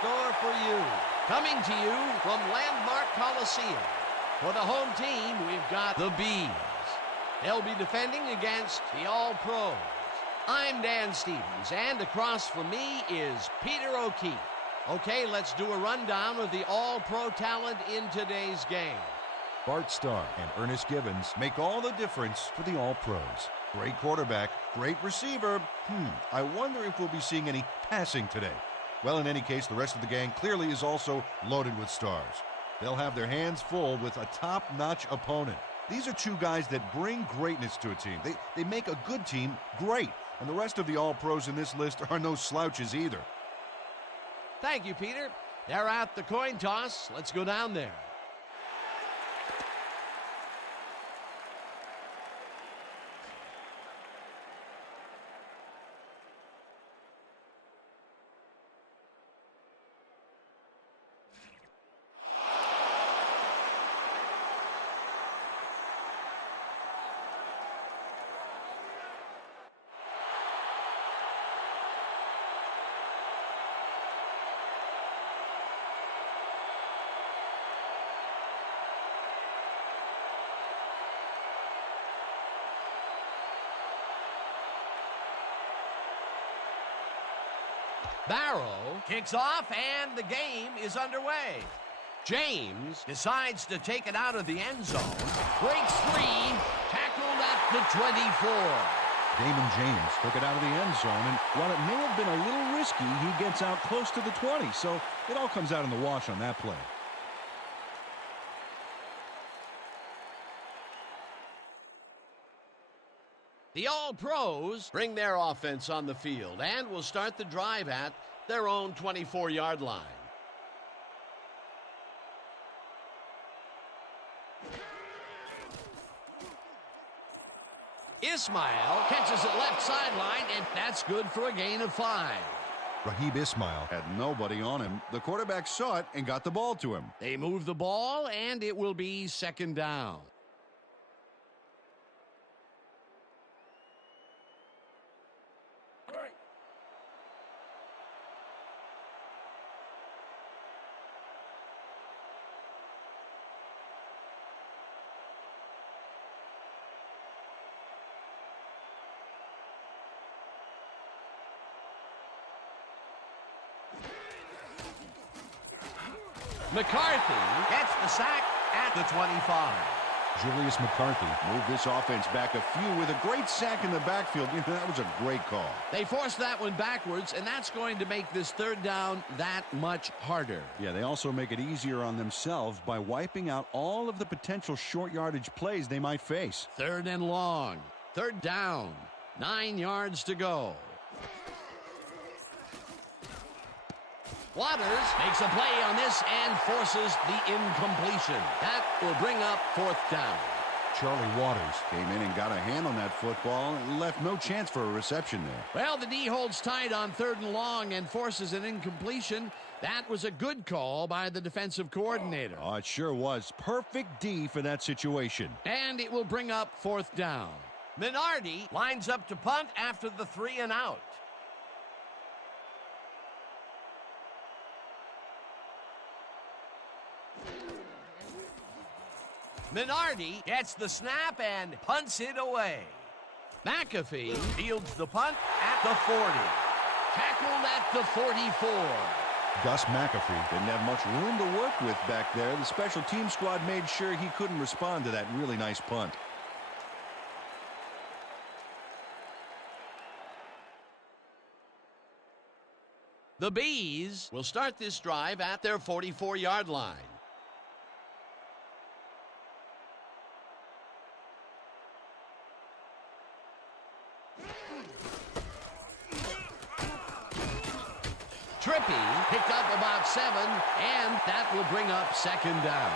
store for you. Coming to you from Landmark Coliseum. For the home team, we've got the Bees. They'll be defending against the All-Pros. I'm Dan Stevens, and across from me is Peter O'Keefe. Okay, let's do a rundown of the All-Pro talent in today's game. Bart Starr and Ernest Givens make all the difference for the All-Pros. Great quarterback, great receiver. I wonder if we'll be seeing any passing today. Well, in any case, the rest of the gang clearly is also loaded with stars. They'll have their hands full with a top-notch opponent. These are two guys that bring greatness to a team. They make a good team great, and the rest of the All-Pros in this list are no slouches either. Thank you, Peter. They're at the coin toss. Let's go down there. Barrow kicks off, and the game is underway. James decides to take it out of the end zone. Breaks free, tackled at the 24. Damon James took it out of the end zone, and while it may have been a little risky, he gets out close to the 20, so it all comes out in the wash on that play. The All-Pros bring their offense on the field and will start the drive at their own 24-yard line. Ismail catches it left sideline, and that's good for a gain of 5. Raheem Ismail had nobody on him. The quarterback saw it and got the ball to him. They move the ball, and it will be second down. McCarthy gets the sack at the 25. Julius McCarthy moved this offense back a few with a great sack in the backfield. That was a great call. They forced that one backwards, and that's going to make this third down that much harder. Yeah, they also make it easier on themselves by wiping out all of the potential short yardage plays they might face. Third and long. Third down. 9 yards to go. Waters makes a play on this and forces the incompletion. That will bring up fourth down. Charlie Waters came in and got a hand on that football and left no chance for a reception there. Well, the D holds tight on third and long and forces an incompletion. That was a good call by the defensive coordinator. Oh, it sure was. Perfect D for that situation. And it will bring up fourth down. Minardi lines up to punt after the 3 and out. Minardi gets the snap and punts it away. McAfee fields the punt at the 40. Tackled at the 44. Gus McAfee didn't have much room to work with back there. The special team squad made sure he couldn't respond to that really nice punt. The Bees will start this drive at their 44-yard line. Trippy picked up about 7, and that will bring up second down.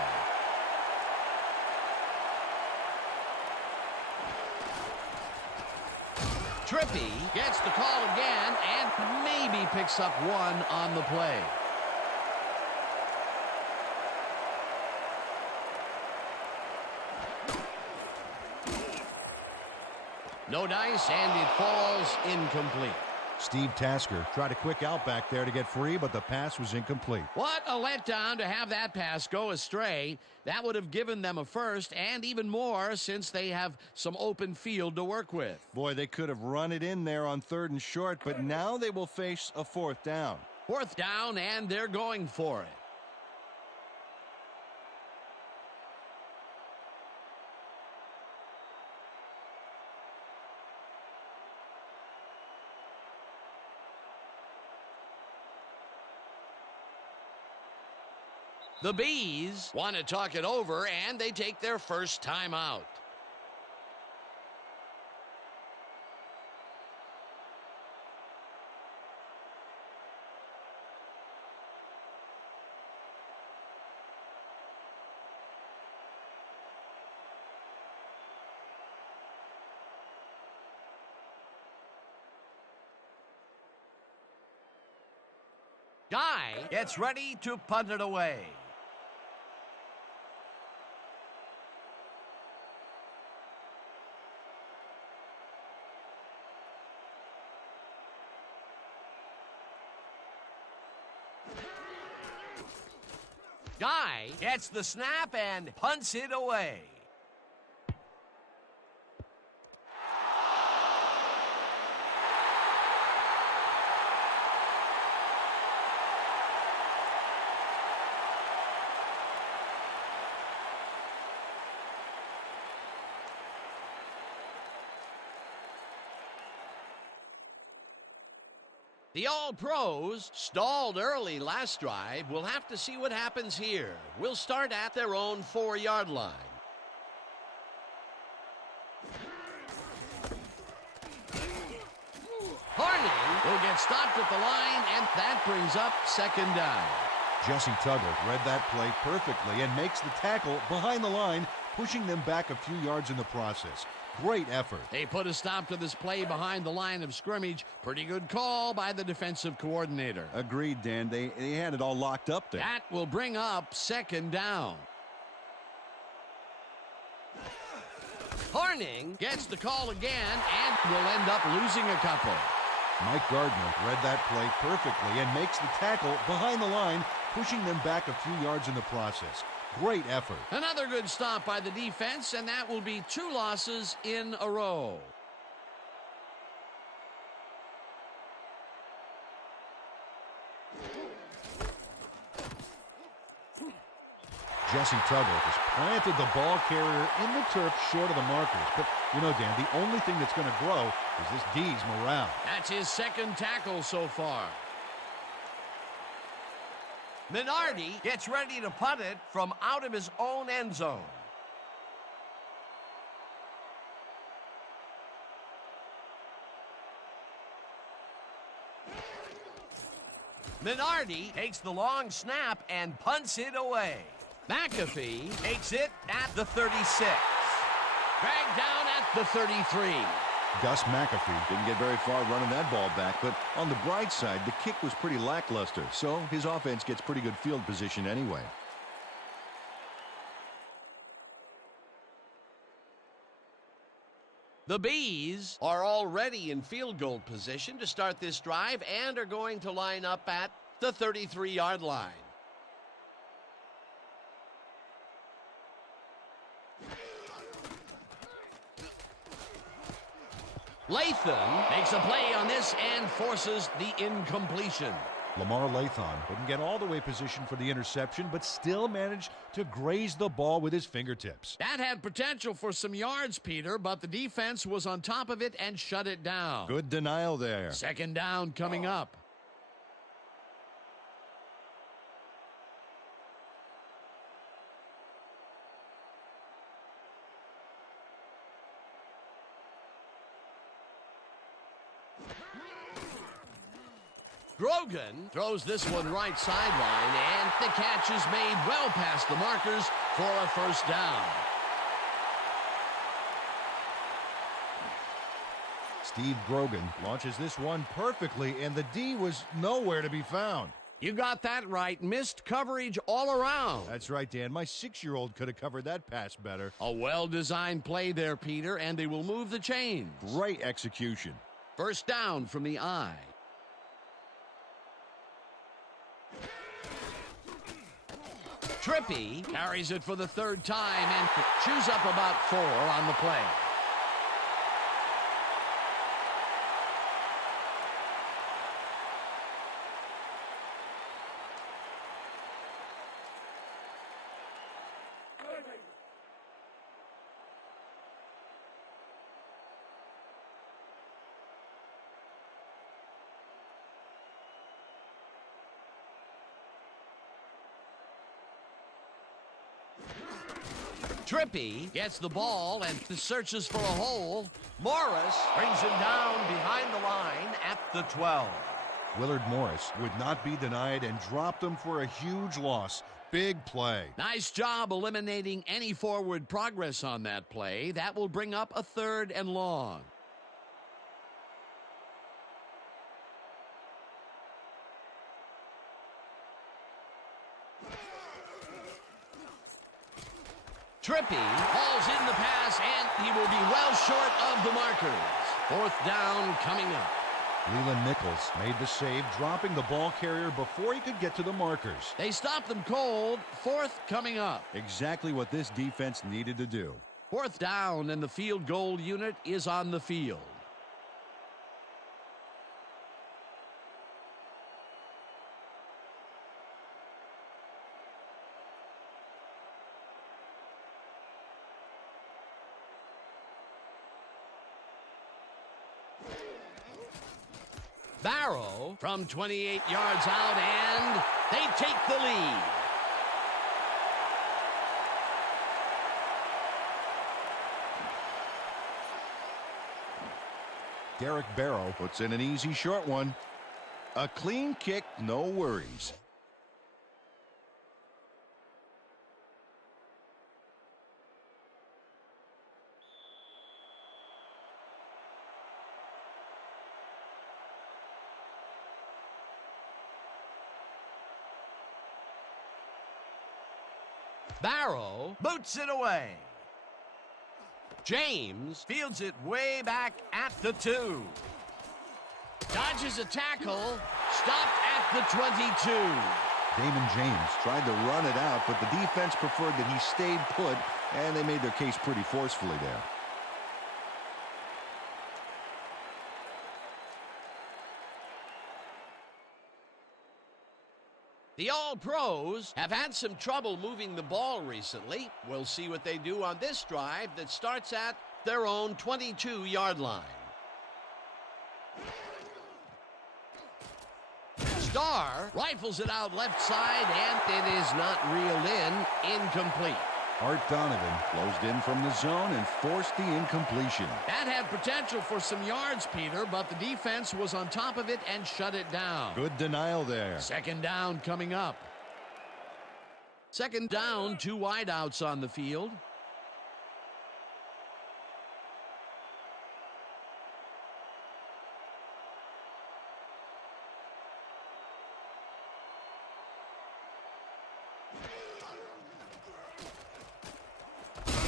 Trippy gets the call again and maybe picks up 1 on the play. No dice, and it falls incomplete. Steve Tasker tried a quick out back there to get free, but the pass was incomplete. What a letdown to have that pass go astray. That would have given them a first and even more since they have some open field to work with. Boy, they could have run it in there on 3rd and short, but now they will face a 4th down. 4th down, and they're going for it. The Bees want to talk it over, and they take their first time out. Guy gets ready to punt it away. Guy gets the snap and punts it away. The All-Pros stalled early last drive. We'll have to see what happens here. We'll start at their own 4-yard line. Harning will get stopped at the line, and that brings up 2nd down. Jesse Tuggle read that play perfectly and makes the tackle behind the line, pushing them back a few yards in the process. Great effort. They put a stop to this play behind the line of scrimmage. Pretty good call by the defensive coordinator. Agreed, Dan. They had it all locked up there. That will bring up 2nd down. Harning gets the call again and will end up losing a couple. Mike Gardner read that play perfectly and makes the tackle behind the line, pushing them back a few yards in the process. Great effort. Another good stop by the defense, and that will be 2 losses in a row. Jesse Tuggle has planted the ball carrier in the turf short of the markers. But, you know, Dan, the only thing that's going to grow is this D's morale. That's his 2nd tackle so far. Minardi gets ready to punt it from out of his own end zone. Minardi takes the long snap and punts it away. McAfee takes it at the 36. Dragged down at the 33. Gus McAfee didn't get very far running that ball back, but on the bright side, the kick was pretty lackluster, so his offense gets pretty good field position anyway. The Bees are already in field goal position to start this drive and are going to line up at the 33-yard line. Latham makes a play on this and forces the incompletion. Lamar Latham couldn't get all the way positioned for the interception, but still managed to graze the ball with his fingertips. That had potential for some yards, Peter, but the defense was on top of it and shut it down. Good denial there. 2nd down coming up. Grogan throws this one right sideline, and the catch is made well past the markers for a 1st down. Steve Grogan launches this one perfectly, and the D was nowhere to be found. You got that right. Missed coverage all around. That's right, Dan. My 6-year-old could have covered that pass better. A well-designed play there, Peter, and they will move the chains. Great execution. 1st down from the I. Trippy carries it for the third time and chews up about 4 on the play. Trippy gets the ball and searches for a hole. Morris brings him down behind the line at the 12. Willard Morris would not be denied and dropped him for a huge loss. Big play. Nice job eliminating any forward progress on that play. That will bring up a 3rd and long. Trippy hauls in the pass, and he will be well short of the markers. 4th down coming up. Leland Nichols made the save, dropping the ball carrier before he could get to the markers. They stopped them cold. 4th coming up. Exactly what this defense needed to do. 4th down, and the field goal unit is on the field. Barrow from 28 yards out, and they take the lead. Derek Barrow puts in an easy short one. A clean kick, no worries. Barrow boots it away. James fields it way back at the 2. Dodges a tackle, stopped at the 22. Damon James tried to run it out, but the defense preferred that he stayed put, and they made their case pretty forcefully there. The All-Pros have had some trouble moving the ball recently. We'll see what they do on this drive that starts at their own 22-yard line. Starr rifles it out left side, and it is not reeled in. Incomplete. Art Donovan closed in from the zone and forced the incompletion. That had potential for some yards, Peter, but the defense was on top of it and shut it down. Good denial there. 2nd down coming up. 2nd down, 2 wideouts on the field.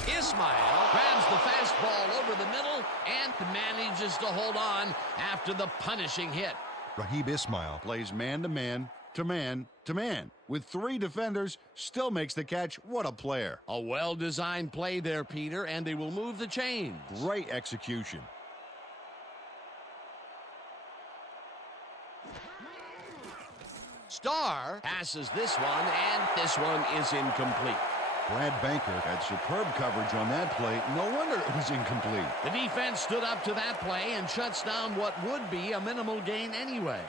Ismail grabs the fastball over the middle and manages to hold on after the punishing hit. Raheem Ismail plays man-to-man, to man, to man. With 3 defenders, still makes the catch. What a player. A well-designed play there, Peter, and they will move the chains. Great execution. Starr passes this one, and this one is incomplete. Brad Banker had superb coverage on that play. No wonder it was incomplete. The defense stood up to that play and shuts down what would be a minimal gain anyway.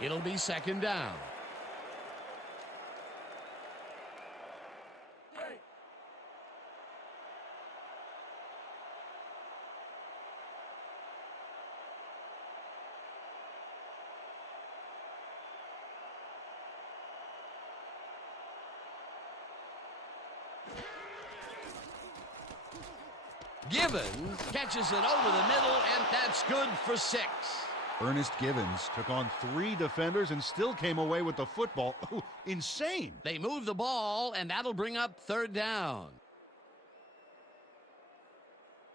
It'll be 2nd down. Givens catches it over the middle, and that's good for 6. Ernest Givens took on 3 defenders and still came away with the football. Oh, insane. They move the ball, and that'll bring up 3rd down.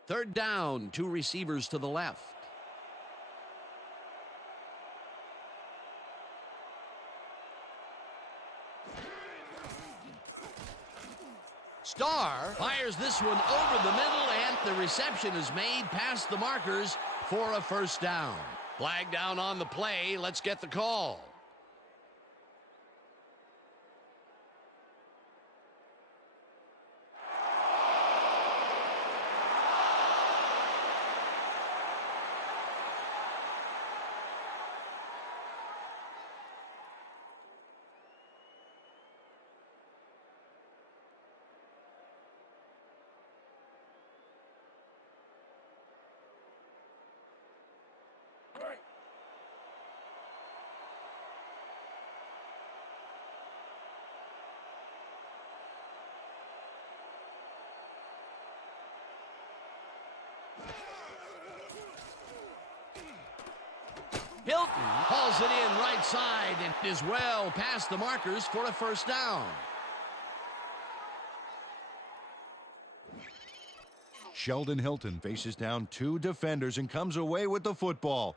3rd down, 2 receivers to the left. Starr fires this one over the middle, and the reception is made past the markers for a first down. Flag down on the play. Let's get the call. Hilton hauls it in right side and is well past the markers for a first down. Sheldon Hilton faces down 2 defenders and comes away with the football.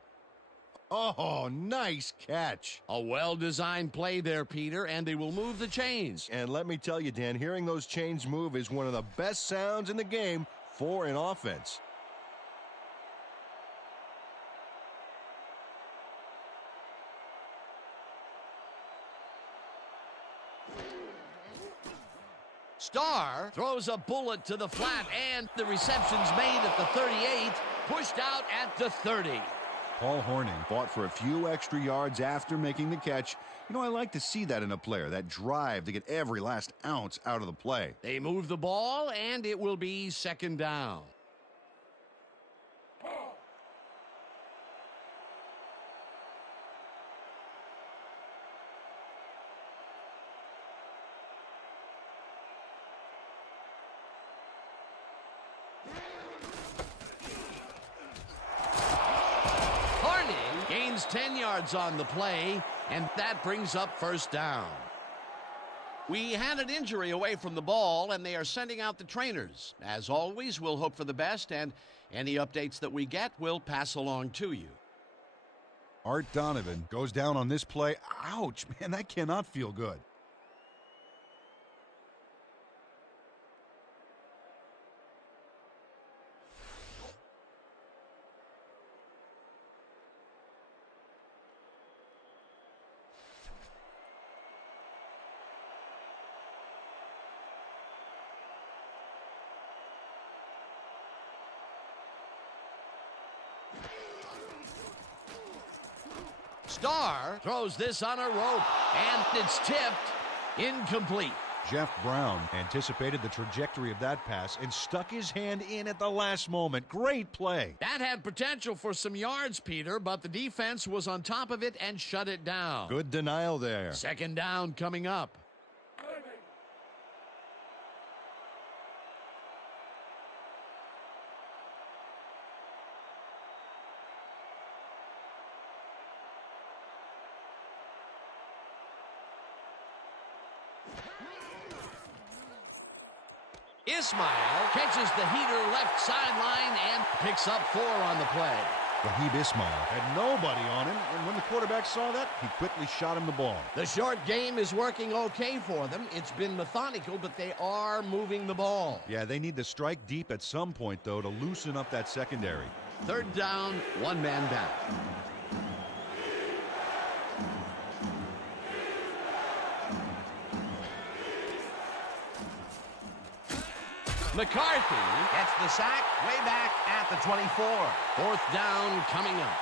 Oh, nice catch. A well-designed play there, Peter, and they will move the chains. And let me tell you, Dan, hearing those chains move is one of the best sounds in the game for an offense. Starr throws a bullet to the flat, and the reception's made at the 38, pushed out at the 30. Paul Hornung fought for a few extra yards after making the catch. You know, I like to see that in a player, that drive to get every last ounce out of the play. They move the ball, and it will be second down. Gains 10 yards on the play, and that brings up first down. We had an injury away from the ball, and they are sending out the trainers. As always, we'll hope for the best, and any updates that we get, we'll pass along to you. Art Donovan goes down on this play. Ouch, man, that cannot feel good. Starr throws this on a rope, and it's tipped. Incomplete. Jeff Brown anticipated the trajectory of that pass and stuck his hand in at the last moment. Great play. That had potential for some yards, Peter, but the defense was on top of it and shut it down. Good denial there. Second down coming up. Ismail catches the heater left sideline and picks up 4 on the play. Raheem Ismail had nobody on him, and when the quarterback saw that, he quickly shot him the ball. The short game is working okay for them. It's been methodical, but they are moving the ball. Yeah, they need to strike deep at some point, though, to loosen up that secondary. Third down, 1 man back. McCarthy gets the sack way back at the 24. Fourth down coming up.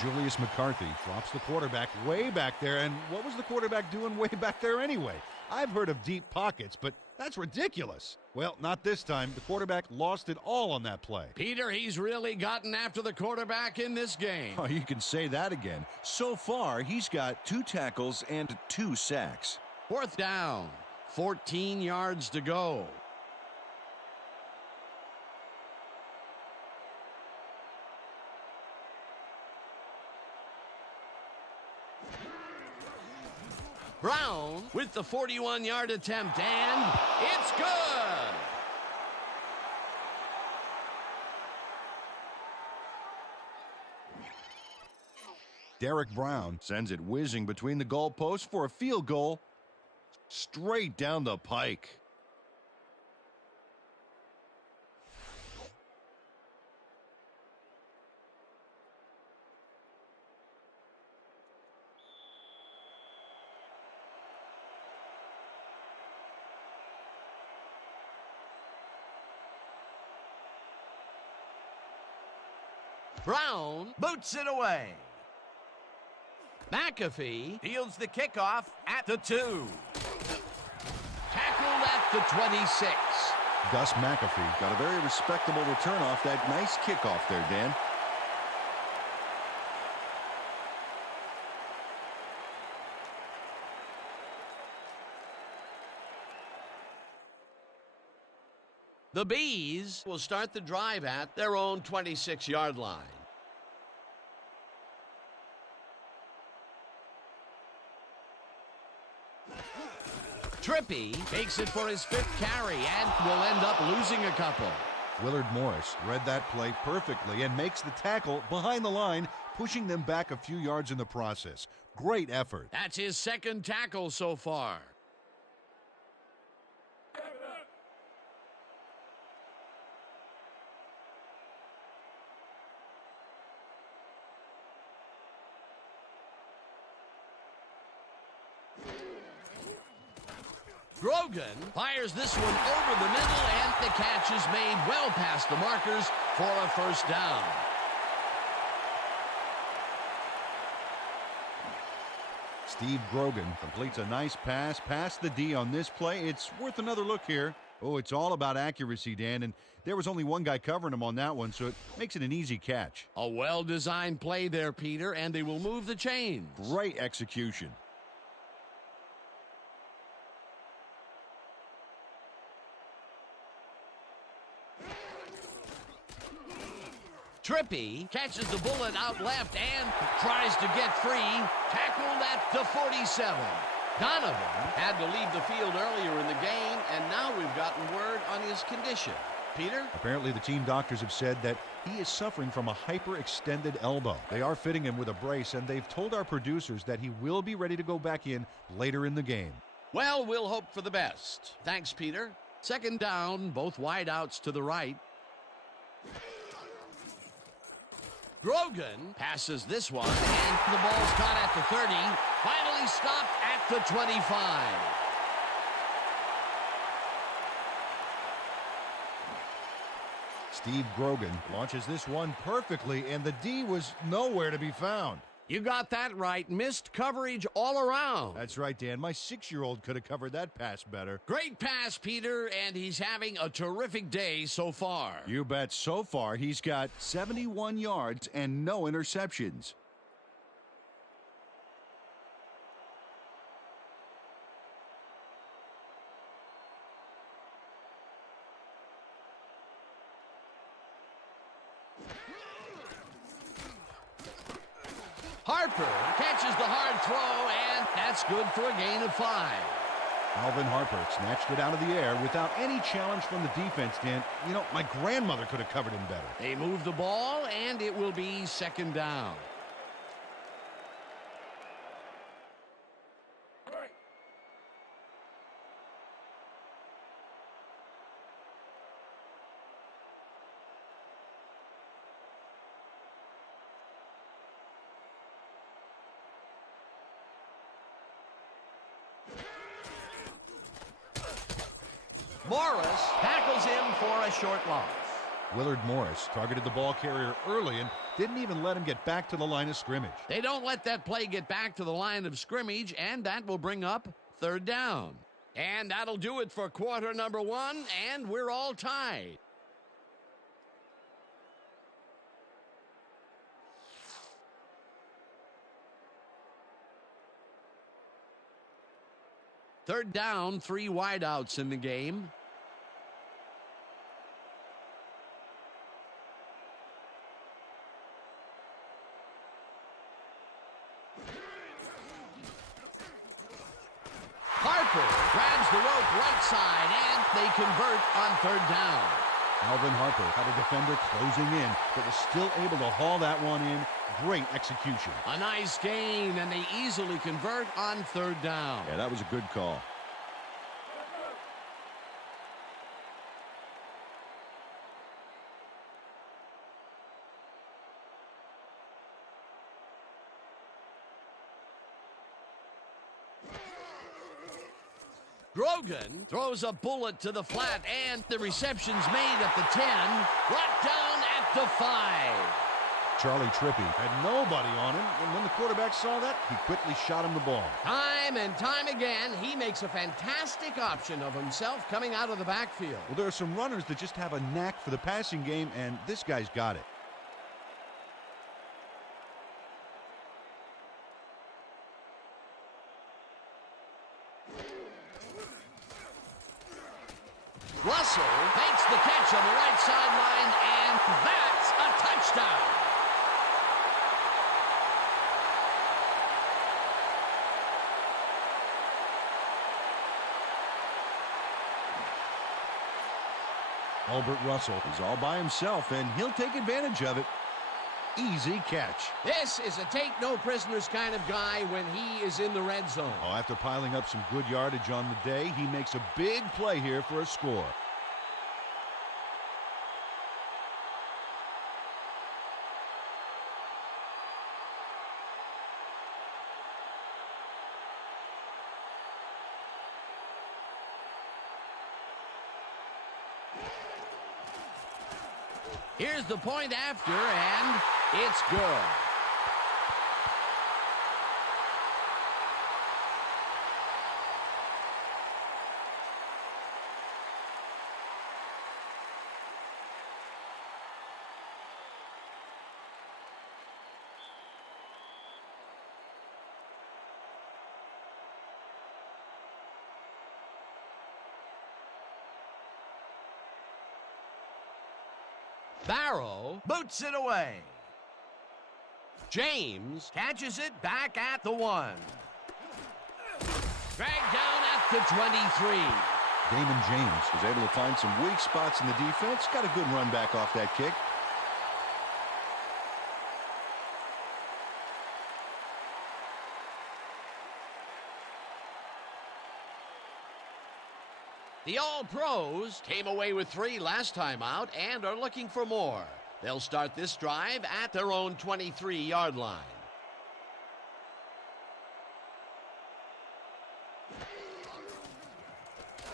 Julius McCarthy drops the quarterback way back there, and what was the quarterback doing way back there anyway? I've heard of deep pockets, but that's ridiculous. Well, not this time. The quarterback lost it all on that play. Peter, he's really gotten after the quarterback in this game. Oh, you can say that again. So far, he's got 2 tackles and 2 sacks. Fourth down. 14 yards to go. Brown with the 41-yard attempt, and it's good. Derek Brown sends it whizzing between the goalposts for a field goal. straight down the pike. Brown boots it away. McAfee fields the kickoff at the 2. Tackled at the 26. Gus McAfee got a very respectable return off that nice kickoff there, Dan. The Bees will start the drive at their own 26-yard line. Trippy takes it for his 5th carry and will end up losing a couple. Willard Morris read that play perfectly and makes the tackle behind the line, pushing them back a few yards in the process. Great effort. That's his 2nd tackle so far. Grogan fires this one over the middle, and the catch is made well past the markers for a 1st down. Steve Grogan completes a nice pass past the D on this play. It's worth another look here. Oh, it's all about accuracy, Dan, and there was only one guy covering him on that one, so it makes it an easy catch. A well-designed play there, Peter, and they will move the chains. Great execution. Trippy catches the bullet out left and tries to get free. Tackled at the 47. Donovan had to leave the field earlier in the game, and now we've gotten word on his condition. Peter? Apparently the team doctors have said that he is suffering from a hyperextended elbow. They are fitting him with a brace, and they've told our producers that he will be ready to go back in later in the game. Well, we'll hope for the best. Thanks, Peter. 2nd down, both wideouts to the right. Grogan passes this one, and the ball's caught at the 30. Finally stopped at the 25. Steve Grogan launches this one perfectly, and the D was nowhere to be found. You got that right. Missed coverage all around. That's right, Dan. My 6-year-old could have covered that pass better. Great pass, Peter, and he's having a terrific day so far. You bet. So far, he's got 71 yards and no interceptions. Harper catches the hard throw, and that's good for a gain of 5. Alvin Harper snatched it out of the air without any challenge from the defense, Dan. You know, my grandmother could have covered him better. They move the ball, and it will be 2nd down. Morris tackles him for a short loss. Willard Morris targeted the ball carrier early and didn't even let him get back to the line of scrimmage. They don't let that play get back to the line of scrimmage, and that will bring up 3rd down. And that'll do it for quarter number 1, and we're all tied. Third down, 3 wideouts in the game. Harper grabs the rope right side, and they convert on 3rd down. Alvin Harper had a defender closing in, but was still able to haul that one in. Great execution. A nice gain, and they easily convert on 3rd down. Yeah, that was a good call. Grogan throws a bullet to the flat, and the reception's made at the 10, brought down at the 5. Charlie Trippi had nobody on him, and when the quarterback saw that, he quickly shot him the ball. Time and time again, he makes a fantastic option of himself coming out of the backfield. Well, there are some runners that just have a knack for the passing game, and this guy's got it. Russell makes the catch on the right sideline, and that's a touchdown. Albert Russell is all by himself, and he'll take advantage of it. Easy catch. This is a take-no-prisoners kind of guy when he is in the red zone. Oh, after piling up some good yardage on the day, he makes a big play here for a score. Here's the point after, and it's good. Barrow boots it away. James catches it back at the 1. Dragged down at the 23. Damon James was able to find some weak spots in the defense. Got a good run back off that kick. The All-Pros came away with 3 last time out and are looking for more. They'll start this drive at their own 23-yard line.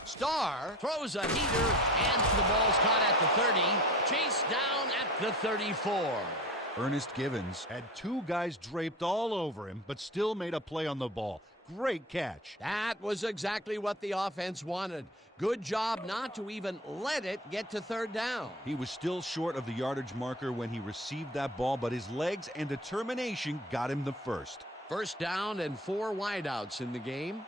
Starr throws a heater, and the ball's caught at the 30, chased down at the 34. Ernest Givens had 2 guys draped all over him, but still made a play on the ball. Great catch. That was exactly what the offense wanted. Good job not to even let it get to 3rd down. He was still short of the yardage marker when he received that ball, but his legs and determination got him the first. 1st down and 4 wideouts in the game.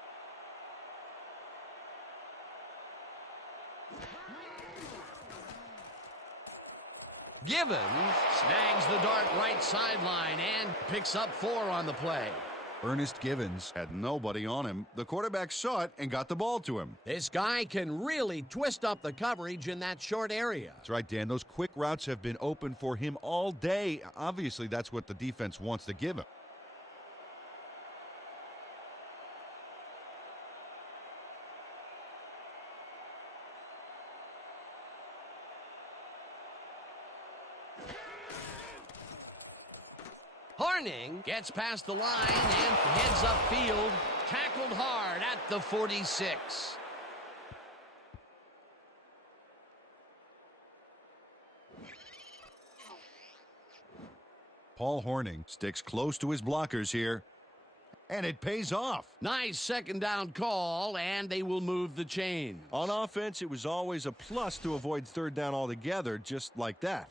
Givens snags the dart right sideline and picks up 4 on the play. Ernest Givens Had nobody on him. The quarterback saw it and got the ball to him. This guy can really twist up the coverage in that short area. That's right, Dan. Those quick routes have been open for him all day. Obviously, that's what the defense wants to give him. Horning gets past the line and heads upfield, tackled hard at the 46. Paul Horning Sticks close to his blockers here. And it pays off. Nice 2nd down call, and they will move the chain. On offense, it was always a plus to avoid 3rd down altogether, just like that.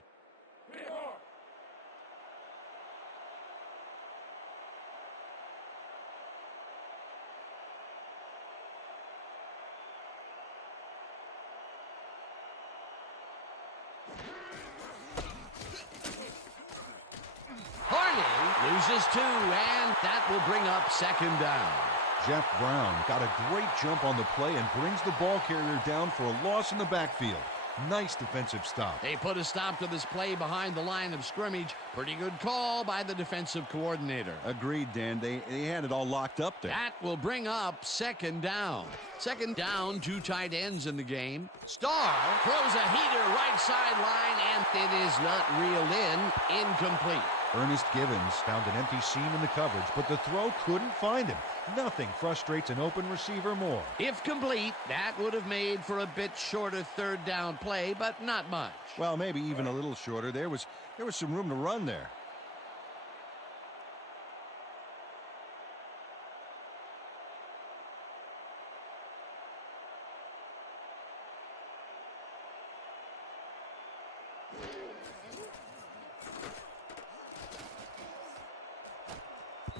Loses 2, and that will bring up 2nd down. Jeff Brown got a great jump on the play and brings the ball carrier down for a loss in the backfield. Nice defensive stop. They put a stop to this play behind the line of scrimmage. Pretty good call by the defensive coordinator. Agreed, Dan. They had it all locked up there. That will bring up 2nd down. 2nd down, 2 tight ends in the game. Starr throws a heater right sideline, and it is not reeled in. Incomplete. Ernest Givens found an empty seam in the coverage, but the throw couldn't find him. Nothing frustrates an open receiver more. If complete, that would have made for a bit shorter third down play, but not much. Well, maybe even a little shorter. There was some room to run there.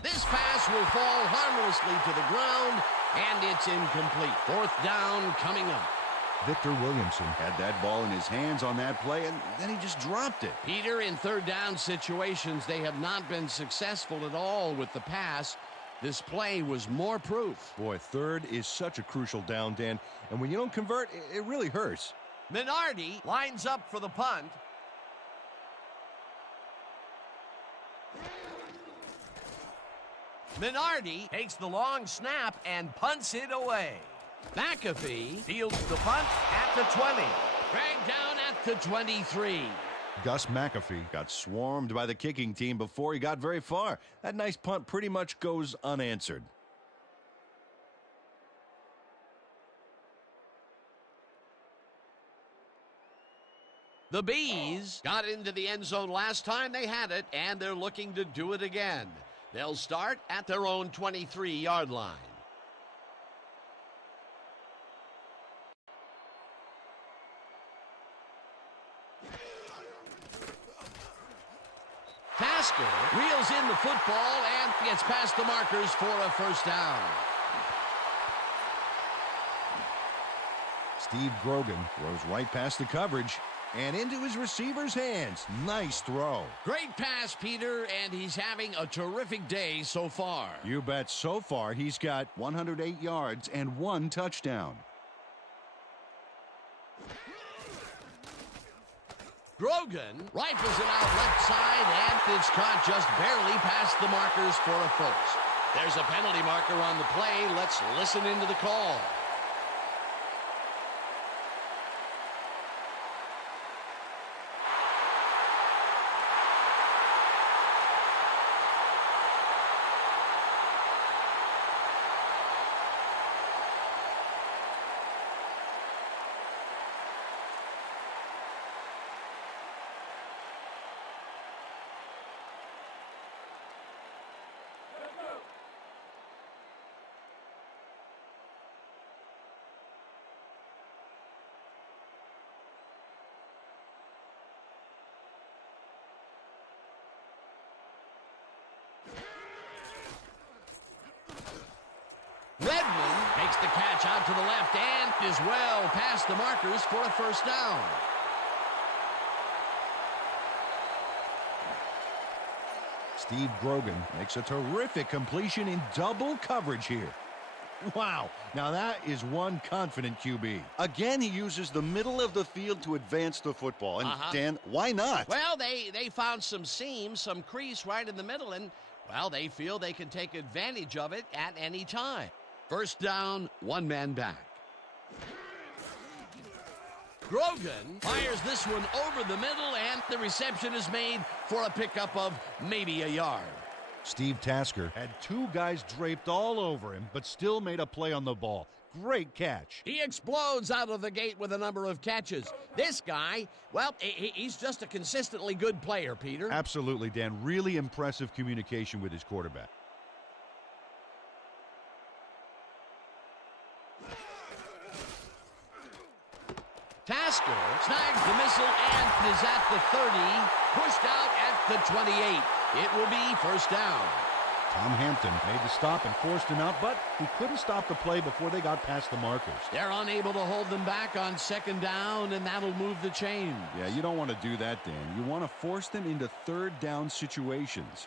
This pass will fall harmlessly to the ground, and it's incomplete. Fourth down coming up. Victor Williamson Had that ball in his hands on that play, and then he just dropped it. Peter, in third down situations, they have not been successful at all with the pass. This play was more proof. Boy, third is such a crucial down, Dan, and when you don't convert, it really hurts. Minardi lines up for the punt. Minardi takes the long snap and punts it away. McAfee fields the punt at the 20. Dragged down at the 23. Gus McAfee Got swarmed by the kicking team before he got very far. That nice punt pretty much goes unanswered. The Bees got into the end zone last time they had it, and they're looking to do it again. They'll start at their own 23-yard line. Tasker reels in the football and gets past the markers for a first down. Steve Grogan Throws right past the coverage and into his receiver's hands. Nice throw. Great pass, Peter, and he's having a terrific day so far. You bet. So far, he's got 108 yards and 1 touchdown. Grogan rifles it out left side, and it's caught just barely past the markers for a first. There's a penalty marker on the play. Let's listen into the call. Redmond makes the catch out to the left and is well past the markers for a first down. Steve Grogan makes a terrific completion in double coverage here. Wow, now that is one confident QB. Again, he uses the middle of the field to advance the football. And Dan, why not? Well, they found some seams, some crease right in the middle, and, well, they feel they can take advantage of it at any time. First down, one man back. Grogan fires this one over the middle, and the reception is made for a pickup of maybe a yard. Steve Tasker had 2 guys draped all over him, but still made a play on the ball. Great catch. He explodes out of the gate with a number of catches. This guy, well, he's just a consistently good player, Peter. Absolutely, Dan. Really impressive communication with his quarterback. Tasker snags the missile and is at the 30, pushed out at the 28. It will be first down. Tom Hampton made the stop and forced him out, but he couldn't stop the play before they got past the markers. They're unable to hold them back on second down, and that'll move the chains. Yeah, you don't want to do that, Dan. You want to force them into third down situations.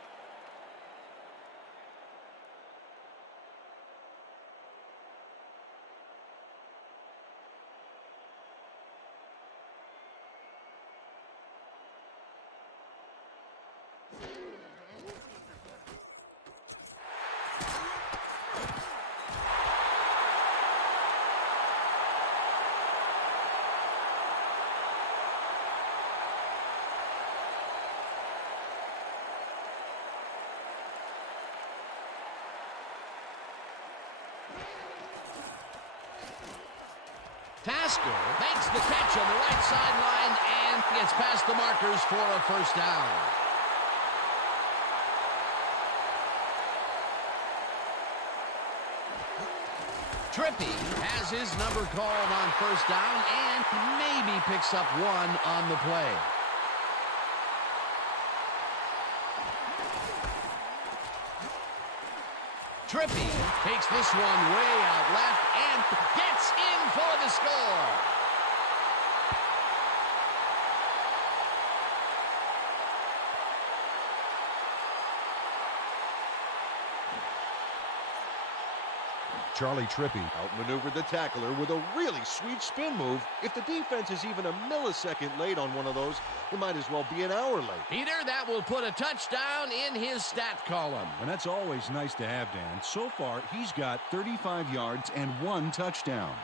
Tasker makes the catch on the right sideline and gets past the markers for a first down. Trippy has his number called on first down and maybe picks up one on the play. Trippy takes this one way out left and gets in for the score. Charlie Trippy outmaneuvered the tackler with a really sweet spin move. If the defense is even a millisecond late on one of those, it might as well be an hour late. Peter, that will put a touchdown in his stat column. And that's always nice to have, Dan. So far, he's got 35 yards and 1 touchdown.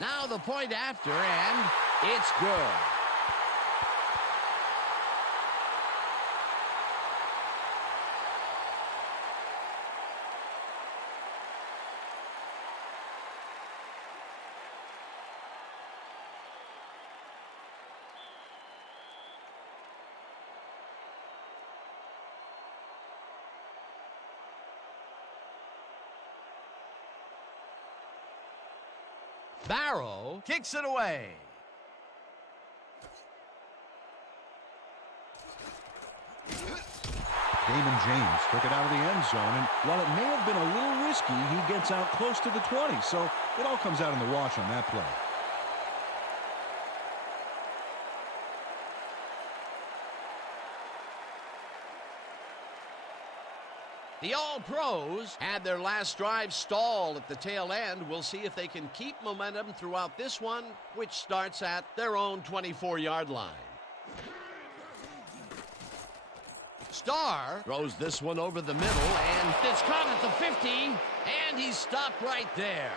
Now the point after, and it's good. Barrow kicks it away. Damon James took it out of the end zone, and while it may have been a little risky, he gets out close to the 20, so it all comes out in the wash on that play. The All-Pros had their last drive stall at the tail end. We'll see if they can keep momentum throughout this one, which starts at their own 24-yard line. Starr throws this one over the middle, and it's caught at the 50, and he's stopped right there.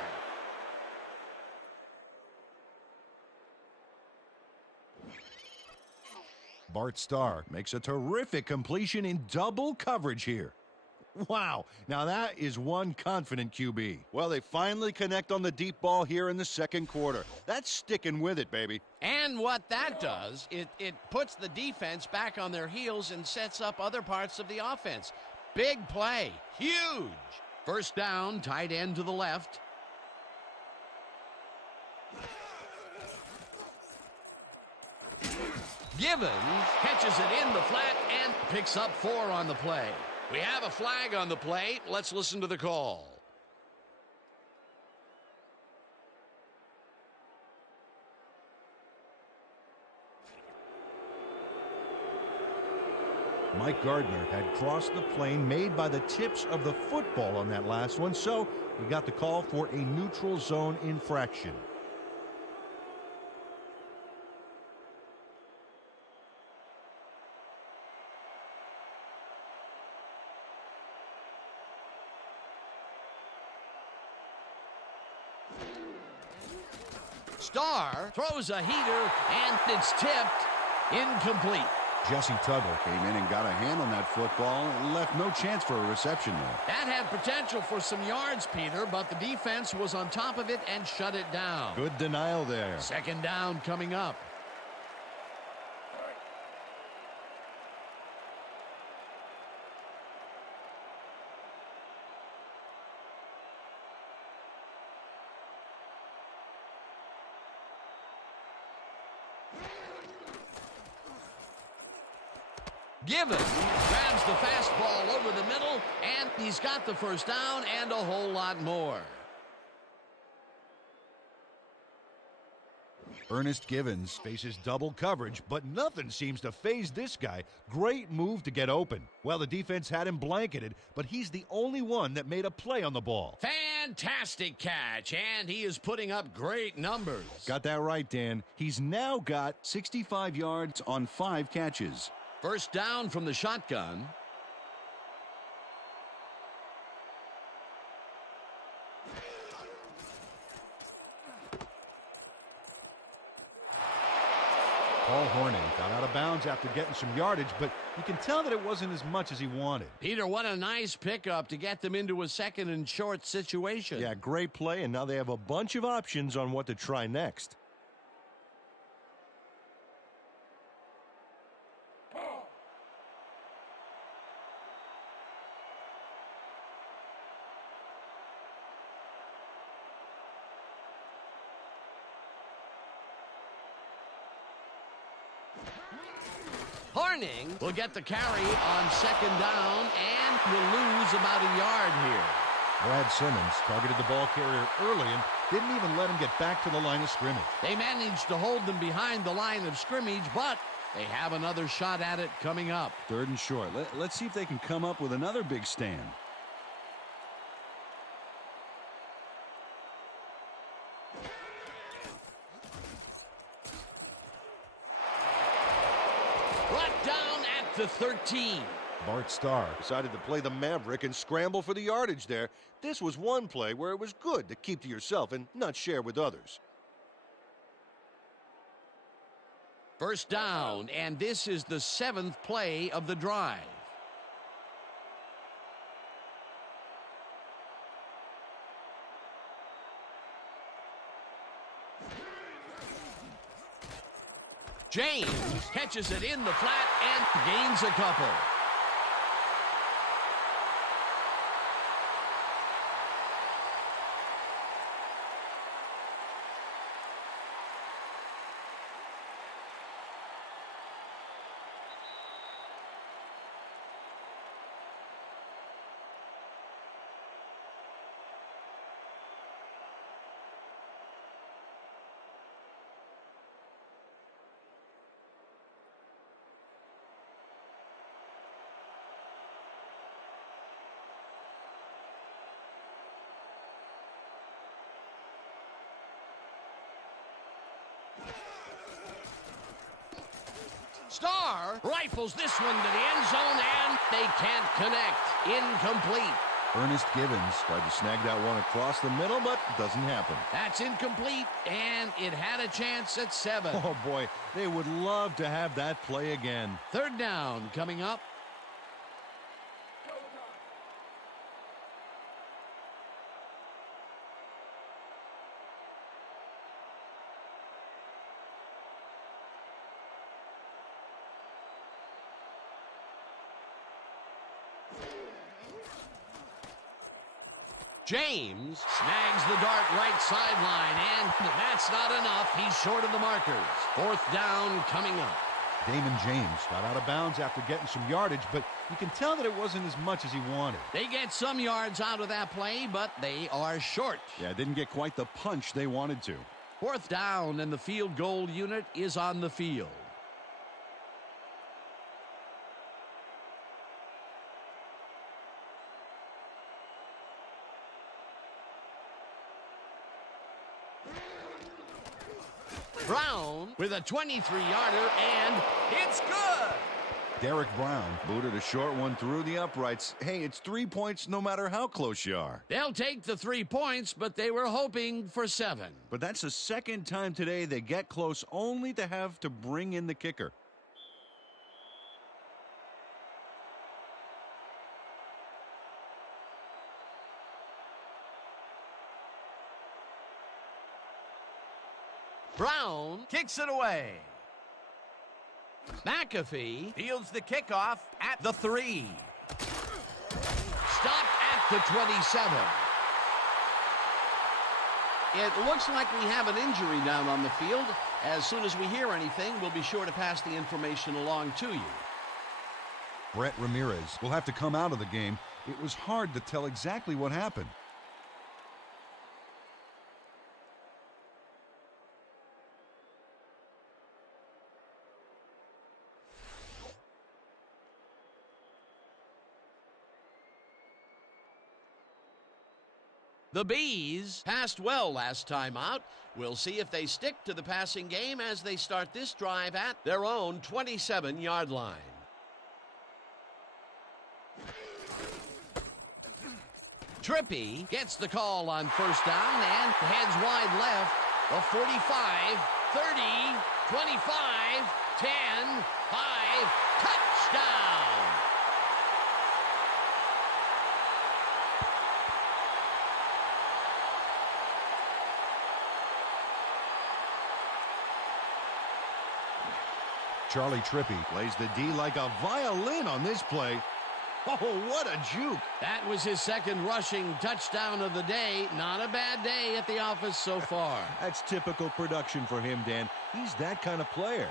Bart Starr makes a terrific completion in double coverage here. Wow, now that is one confident QB. Well, they finally connect on the deep ball here in the second quarter. That's sticking with it, baby. And what that does, it puts the defense back on their heels and sets up other parts of the offense. Big play, huge. First down, tight end to the left. Givens catches it in the flat and picks up 4 on the play. We have a flag on the play. Let's listen to the call. Mike Gardner had crossed the plane made by the tips of the football on that last one, so we got the call for a neutral zone infraction. Starr throws a heater, and it's tipped incomplete. Jesse Tuggle came in and got a hand on that football and left no chance for a reception there. That had potential for some yards, Peter, but the defense was on top of it and shut it down. Good denial there. Second down coming up. Givens grabs the fastball over the middle, and he's got the first down and a whole lot more. Ernest Givens faces double coverage, but nothing seems to faze this guy. Great move to get open. Well, the defense had him blanketed, but he's the only one that made a play on the ball. Fantastic catch, and he is putting up great numbers. Got that right, Dan. He's now got 65 yards on 5 catches. First down from the shotgun. Paul Hornung got out of bounds after getting some yardage, but you can tell that it wasn't as much as he wanted. Peter, what a nice pickup to get them into a second and short situation. Yeah, great play, and now they have a bunch of options on what to try next. Hornung will get the carry on second down and will lose about a yard here. Brad Simmons targeted the ball carrier early and didn't even let him get back to the line of scrimmage. They managed to hold them behind the line of scrimmage, but they have another shot at it coming up. 3rd and short. Let's see if they can come up with another big stand. Brought down at the 13. Bart Starr Decided to play the Maverick and scramble for the yardage there. This was one play where it was good to keep to yourself and not share with others. First down, and this is the 7th play of the drive. James catches it in the flat and gains a couple. Starr rifles this one to the end zone, and they can't connect. Incomplete. Ernest Givens tried to snag that one across the middle, but doesn't happen. That's incomplete, and it had a chance at 7. Oh, boy, they would love to have that play again. 3rd down coming up. James snags the dart right sideline, and that's not enough. He's short of the markers. 4th down coming up. Damon James got out of bounds after getting some yardage, but you can tell that it wasn't as much as he wanted. They get some yards out of that play, but they are short. Yeah, didn't get quite the punch they wanted to. 4th down, and the field goal unit is on the field. Brown with a 23-yarder, and it's good. Derek Brown Booted a short one through the uprights. Hey, it's 3 points no matter how close you are. They'll take the 3 points, but they were hoping for 7. But that's the second time today they get close only to have to bring in the kicker. Brown kicks it away. McAfee fields the kickoff at the 3. Stopped at the 27. It looks like we have an injury down on the field. As soon as we hear anything, we'll be sure to pass the information along to you. Brett Ramirez will have to come out of the game. It was hard to tell exactly what happened. The Bees passed well last time out. We'll see if they stick to the passing game as they start this drive at their own 27-yard line. Trippy gets the call on 1st down and heads wide left. The 45, 30, 25, 10, 5, touchdown! Charlie Trippi Plays the D like a violin on this play. Oh, what a juke. That was his second rushing touchdown of the day. Not a bad day at the office so far. That's typical production for him, Dan. He's that kind of player.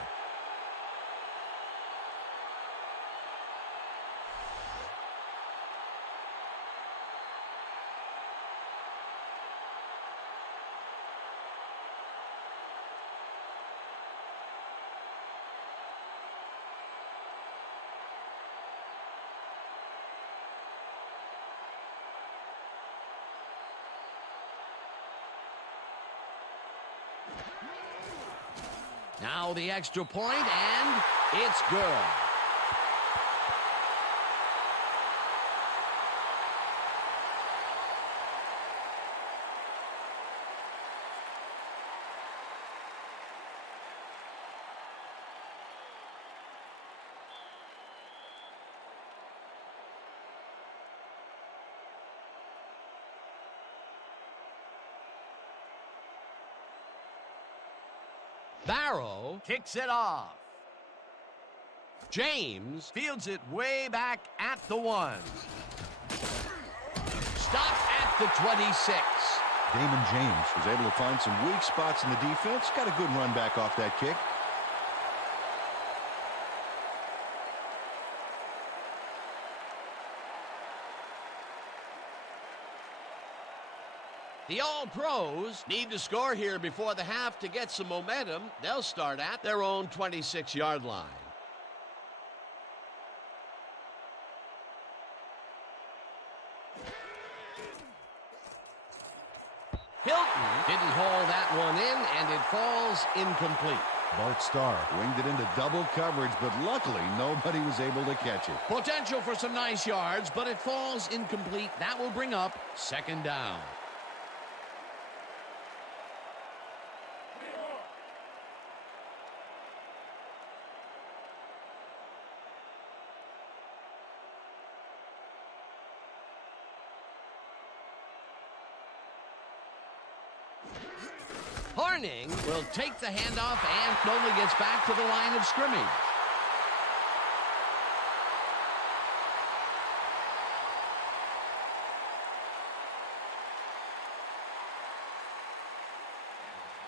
Now the extra point, and it's good. Barrow kicks it off. James fields it way back at the 1. Stop at the 26. Damon James was able to find some weak spots in the defense. Got a good run back off that kick. The All-Pros need to score here before the half to get some momentum. They'll start at their own 26-yard line. Hilton didn't haul that one in, and it falls incomplete. Bart Starr Winged it into double coverage, but luckily nobody was able to catch it. Potential for some nice yards, but it falls incomplete. That will bring up second down. Horning will take the handoff and only gets back to the line of scrimmage.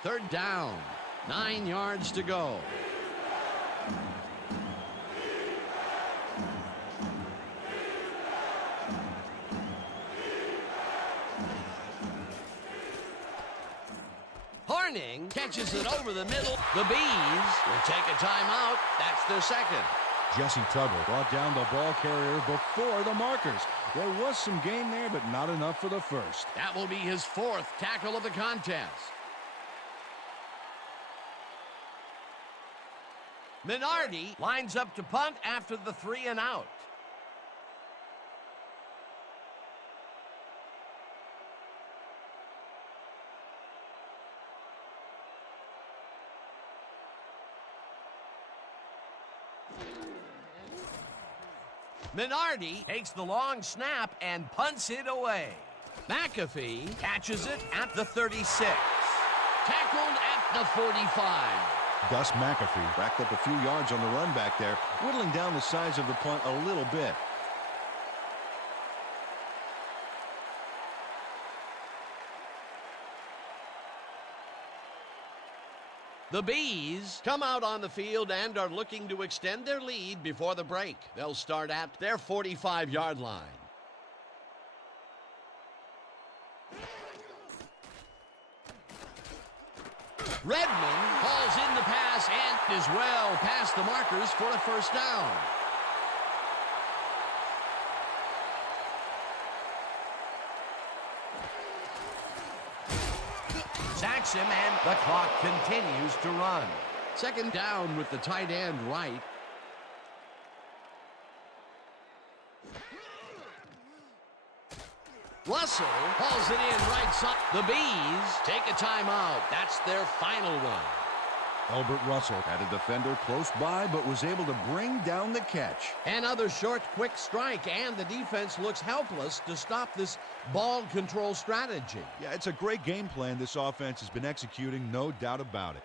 Third down, 9 yards to go. Horning catches it over the middle. The Bees will take a timeout. That's their second. Jesse Tuggle Brought down the ball carrier before the markers. There was some gain there, but not enough for the first. That will be his 4th tackle of the contest. Minardi lines up to punt after the 3 and out. Minardi takes the long snap and punts it away. McAfee catches it at the 36. Tackled at the 45. Gus McAfee racked up a few yards on the run back there, whittling down the size of the punt a little bit. The Bees come out on the field and are looking to extend their lead before the break. They'll start at their 45-yard line. Redmond hauls in the pass and is well past the markers for a first down. Sacks him, and the clock continues to run. Second down with the tight end right. Russell hauls it in right side. The Bees take a timeout. That's their final one. Albert Russell had a defender close by, but was able to bring down the catch. Another short, quick strike, and the defense looks helpless to stop this ball control strategy. Yeah, it's a great game plan this offense has been executing, no doubt about it.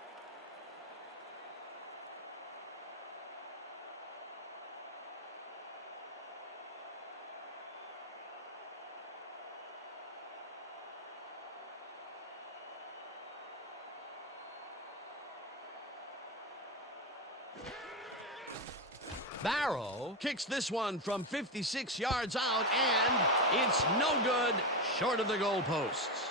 Barrow kicks this one from 56 yards out, and it's no good, short of the goalposts.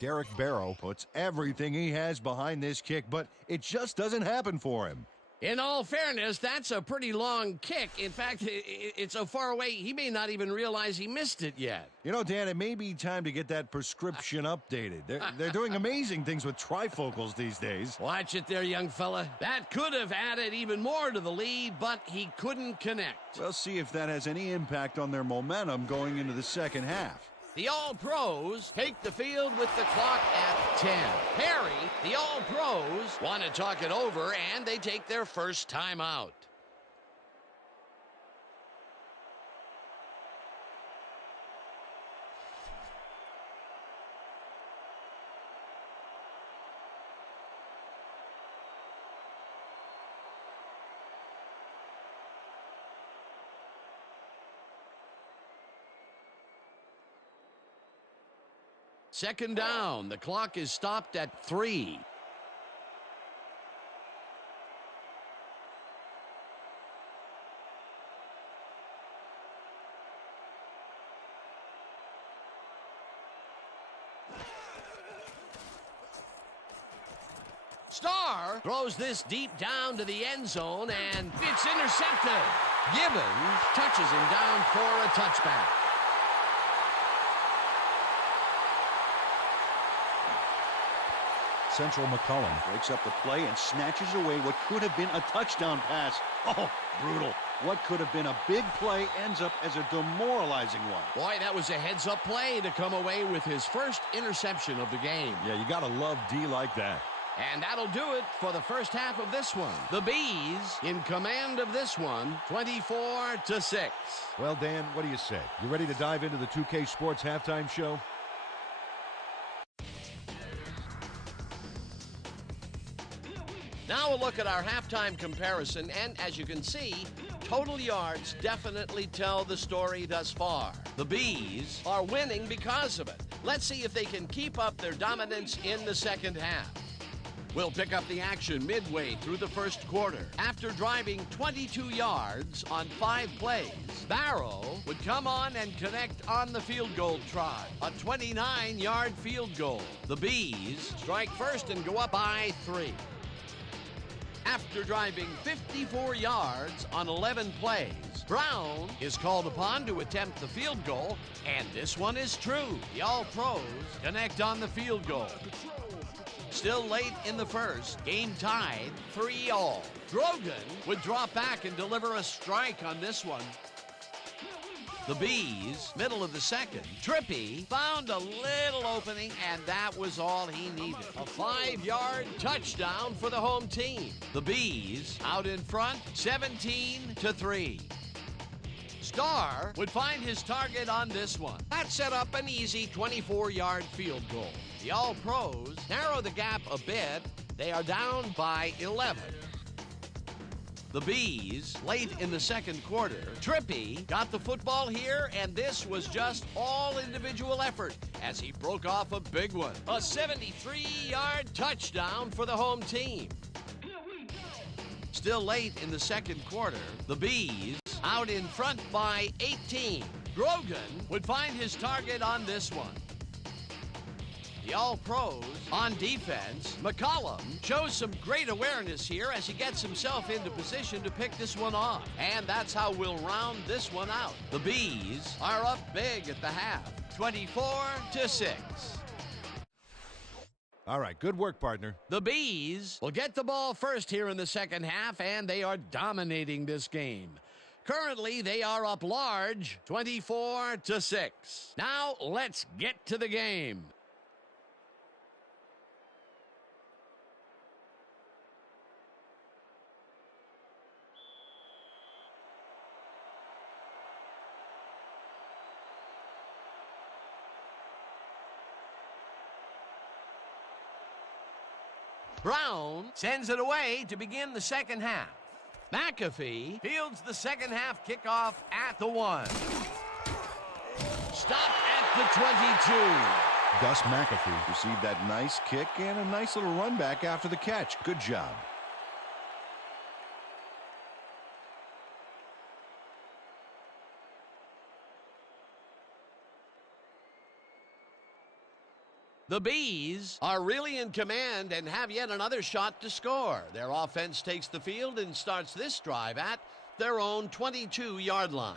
Derek Barrow puts everything he has behind this kick, but it just doesn't happen for him. In all fairness, that's a pretty long kick. In fact, it's so far away, he may not even realize he missed it yet. You know, Dan, it may be time to get that prescription updated. They're doing amazing things with trifocals these days. Watch it there, young fella. That could have added even more to the lead, but he couldn't connect. We'll see if that has any impact on their momentum going into the second half. The All-Pros take the field with the clock at 10. Perry, the All-Pros, want to talk it over, and they take their first time out. Second down. The clock is stopped at 3. Starr throws this deep down to the end zone, and it's intercepted. Gibbons touches him down for a touchback. Central McCullum breaks up the play and snatches away what could have been a touchdown pass. Oh, brutal. What could have been a big play ends up as a demoralizing one. Boy, that was a heads-up play to come away with his first interception of the game. Yeah, you got to love D like that. And that'll do it for the first half of this one. The Bees in command of this one, 24-6. Well, Dan, what do you say? You ready to dive into the 2K Sports halftime show? Now a look at our halftime comparison, and as you can see, total yards definitely tell the story thus far. The Bees are winning because of it. Let's see if they can keep up their dominance in the second half. We'll pick up the action midway through the first quarter. After driving 22 yards on 5 plays, Barrow would come on and connect on the field goal try. A 29-yard field goal. The Bees strike first and go up by 3. After driving 54 yards on 11 plays, Brown is called upon to attempt the field goal, and this one is true. The All-Pros connect on the field goal. Still late in the first, game tied 3-all. Grogan would drop back and deliver a strike on this one. The Bees, middle of the second, Trippy found a little opening, and that was all he needed. A 5-yard touchdown for the home team. The Bees out in front, 17-3. Starr would find his target on this one. That set up an easy 24-yard field goal. The All-Pros narrow the gap a bit. They are down by 11. The Bees, late in the second quarter, Trippy got the football here, and this was just all individual effort as he broke off a big one. A 73-yard touchdown for the home team. Still late in the second quarter, the Bees out in front by 18. Grogan would find his target on this one. The All-Pros on defense. McCollum shows some great awareness here as he gets himself into position to pick this one off. And that's how we'll round this one out. The Bees are up big at the half, 24-6. All right, good work, partner. The Bees will get the ball first here in the second half, and they are dominating this game. Currently, they are up large, 24-6. Now, let's get to the game. Brown sends it away to begin the second half. McAfee fields the second half kickoff at the 1. Stopped at the 22. Gus McAfee received that nice kick and a nice little run back after the catch. Good job. The Bees are really in command and have yet another shot to score. Their offense takes the field and starts this drive at their own 22-yard line.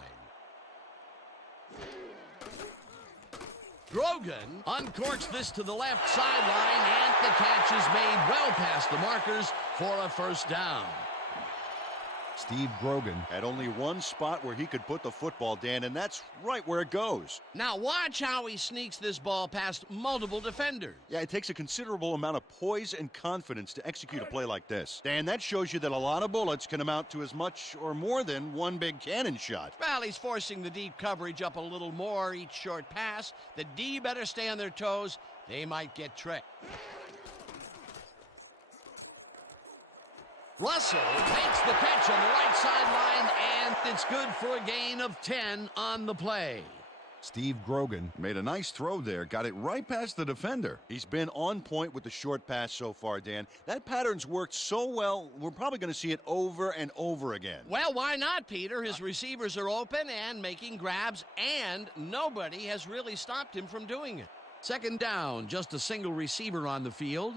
Grogan uncorks this to the left sideline, and the catch is made well past the markers for a first down. Steve Grogan had only one spot where he could put the football, Dan, and that's right where it goes. Now watch how he sneaks this ball past multiple defenders. Yeah, it takes a considerable amount of poise and confidence to execute a play like this. Dan, that shows you that a lot of bullets can amount to as much or more than one big cannon shot. Well, he's forcing the deep coverage up a little more each short pass. The D better stay on their toes. They might get tricked. Russell makes the catch on the right sideline, and it's good for a gain of 10 on the play. Steve Grogan made a nice throw there, got it right past the defender. He's been on point with the short pass so far, Dan. That pattern's worked so well, we're probably going to see it over and over again. Well, why not, Peter? His receivers are open and making grabs, and nobody has really stopped him from doing it. Second down, just a single receiver on the field.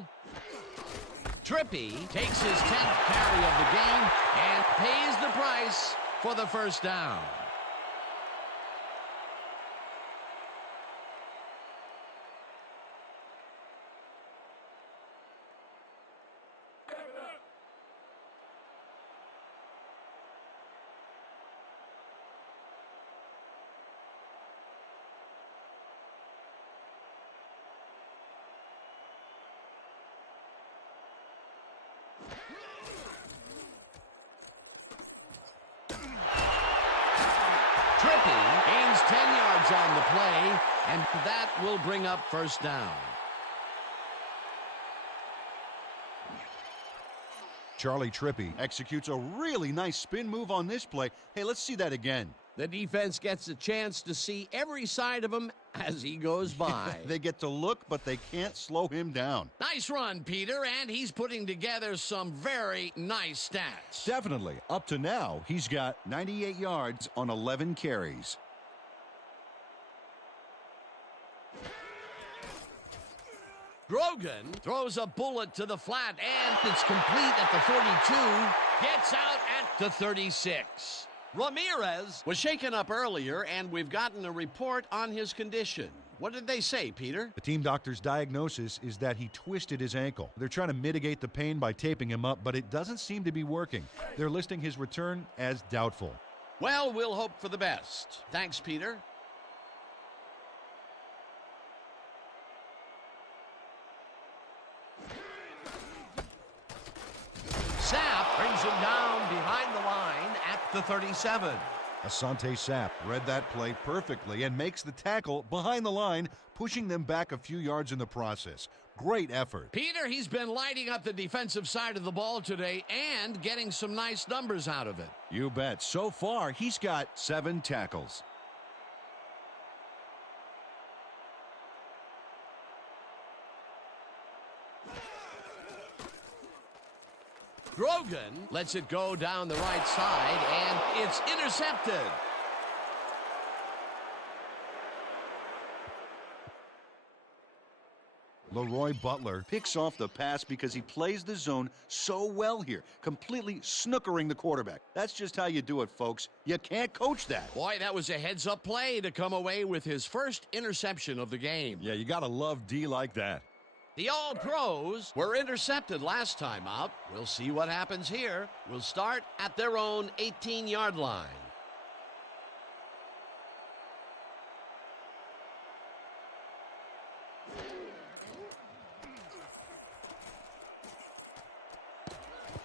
Trippy takes his 10th carry of the game and pays the price for the first down. Trippy gains 10 yards on the play, and that will bring up first down. Charlie Trippy executes a really nice spin move on this play. Hey, let's see that again. The defense gets a chance to see every side of him as he goes by. They get to look, but they can't slow him down. Nice run, Peter, and he's putting together some very nice stats. Definitely. Up to now, he's got 98 yards on 11 carries. Grogan throws a bullet to the flat, and it's complete at the 42. Gets out at the 36. Ramirez was shaken up earlier, and we've gotten a report on his condition. What did they say, Peter? The team doctor's diagnosis is that he twisted his ankle. They're trying to mitigate the pain by taping him up, but it doesn't seem to be working. They're listing his return as doubtful. Well, we'll hope for the best. Thanks, Peter. Sapp brings him down behind the line at the 37. Asante Sapp read that play perfectly and makes the tackle behind the line, pushing them back a few yards in the process. Great effort. Peter, he's been lighting up the defensive side of the ball today and getting some nice numbers out of it. You bet. So far, he's got 7 tackles. Grogan lets it go down the right side, and it's intercepted. Leroy Butler picks off the pass because he plays the zone so well here, completely snookering the quarterback. That's just how you do it, folks. You can't coach that. Boy, that was a heads-up play to come away with his first interception of the game. Yeah, you got to love D like that. The All-Pros were intercepted last time out. We'll see what happens here. We'll start at their own 18-yard line.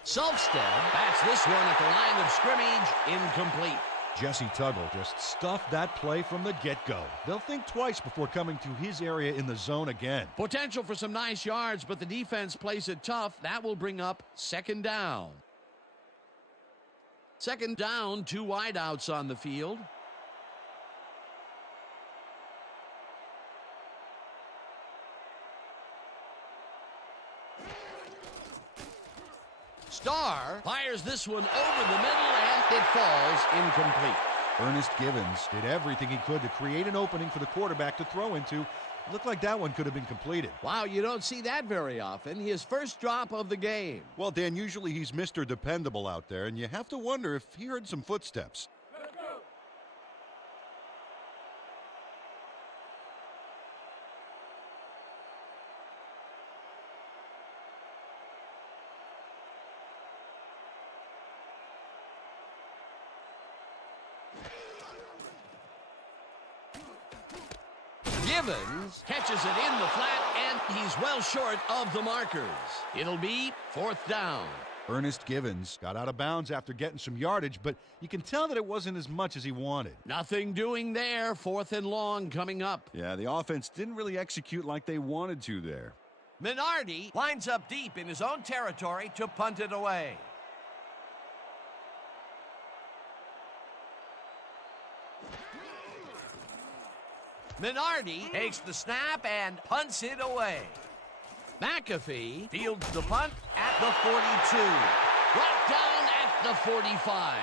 Selfstead bats this one at the line of scrimmage, incomplete. Jesse Tuggle just stuffed that play from the get-go. They'll think twice before coming to his area in the zone again. Potential for some nice yards, but the defense plays it tough. That will bring up second down. Second down, 2 wideouts on the field. Starr fires this one over the middle, and it falls incomplete. Ernest Givens did everything he could to create an opening for the quarterback to throw into. Looked like that one could have been completed. Wow, you don't see that very often. His first drop of the game. Well, Dan, usually he's Mr. Dependable out there, and you have to wonder if he heard some footsteps. Givens catches it in the flat, and he's well short of the markers. It'll be fourth down. Ernest Givens got out of bounds after getting some yardage, but you can tell that it wasn't as much as he wanted. Nothing doing there. Fourth and long coming up. Yeah, the offense didn't really execute like they wanted to there. Minardi lines up deep in his own territory to punt it away. Minardi takes the snap and punts it away. McAfee fields the punt at the 42. Brought down at the 45.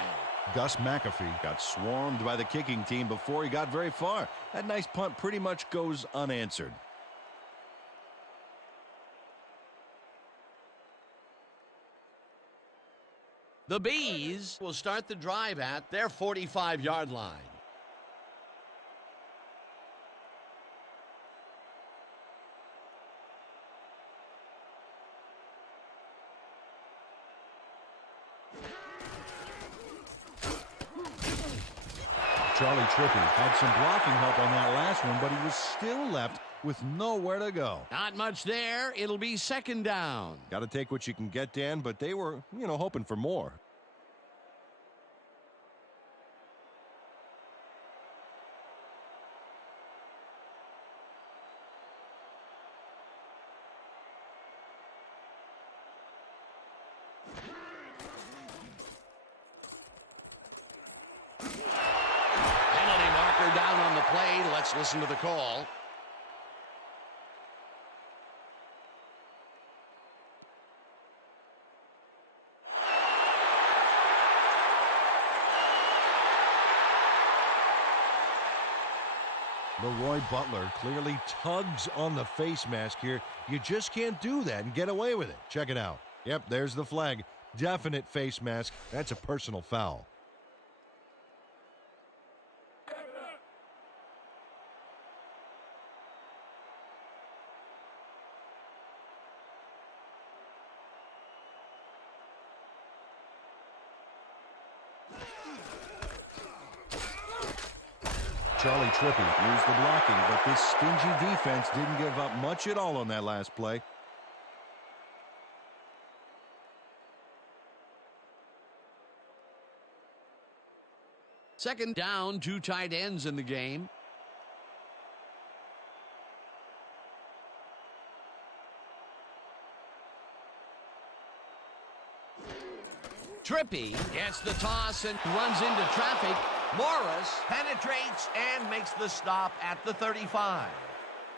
Gus McAfee got swarmed by the kicking team before he got very far. That nice punt pretty much goes unanswered. The Bees will start the drive at their 45-yard line. Charlie Trippy had some blocking help on that last one, but he was still left with nowhere to go. Not much there. It'll be second down. Got to take what you can get, Dan, but they were, hoping for more. Down on the play. Let's listen to the call. Leroy Butler clearly tugs on the face mask here. You just can't do that and get away with it. Check it out. Yep, there's the flag. Definite face mask. That's a personal foul. Charlie Trippy used the blocking, but this stingy defense didn't give up much at all on that last play. Second down, 2 tight ends in the game. Trippy gets the toss and runs into traffic. Morris penetrates and makes the stop at the 35.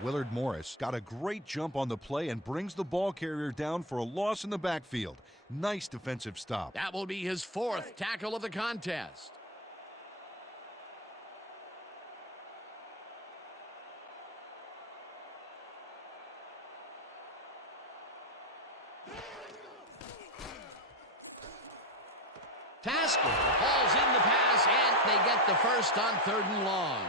Willard Morris got a great jump on the play and brings the ball carrier down for a loss in the backfield. Nice defensive stop. That will be his 4th tackle of the contest. Tasker hauls in the pass, and they get the first on 3rd and long.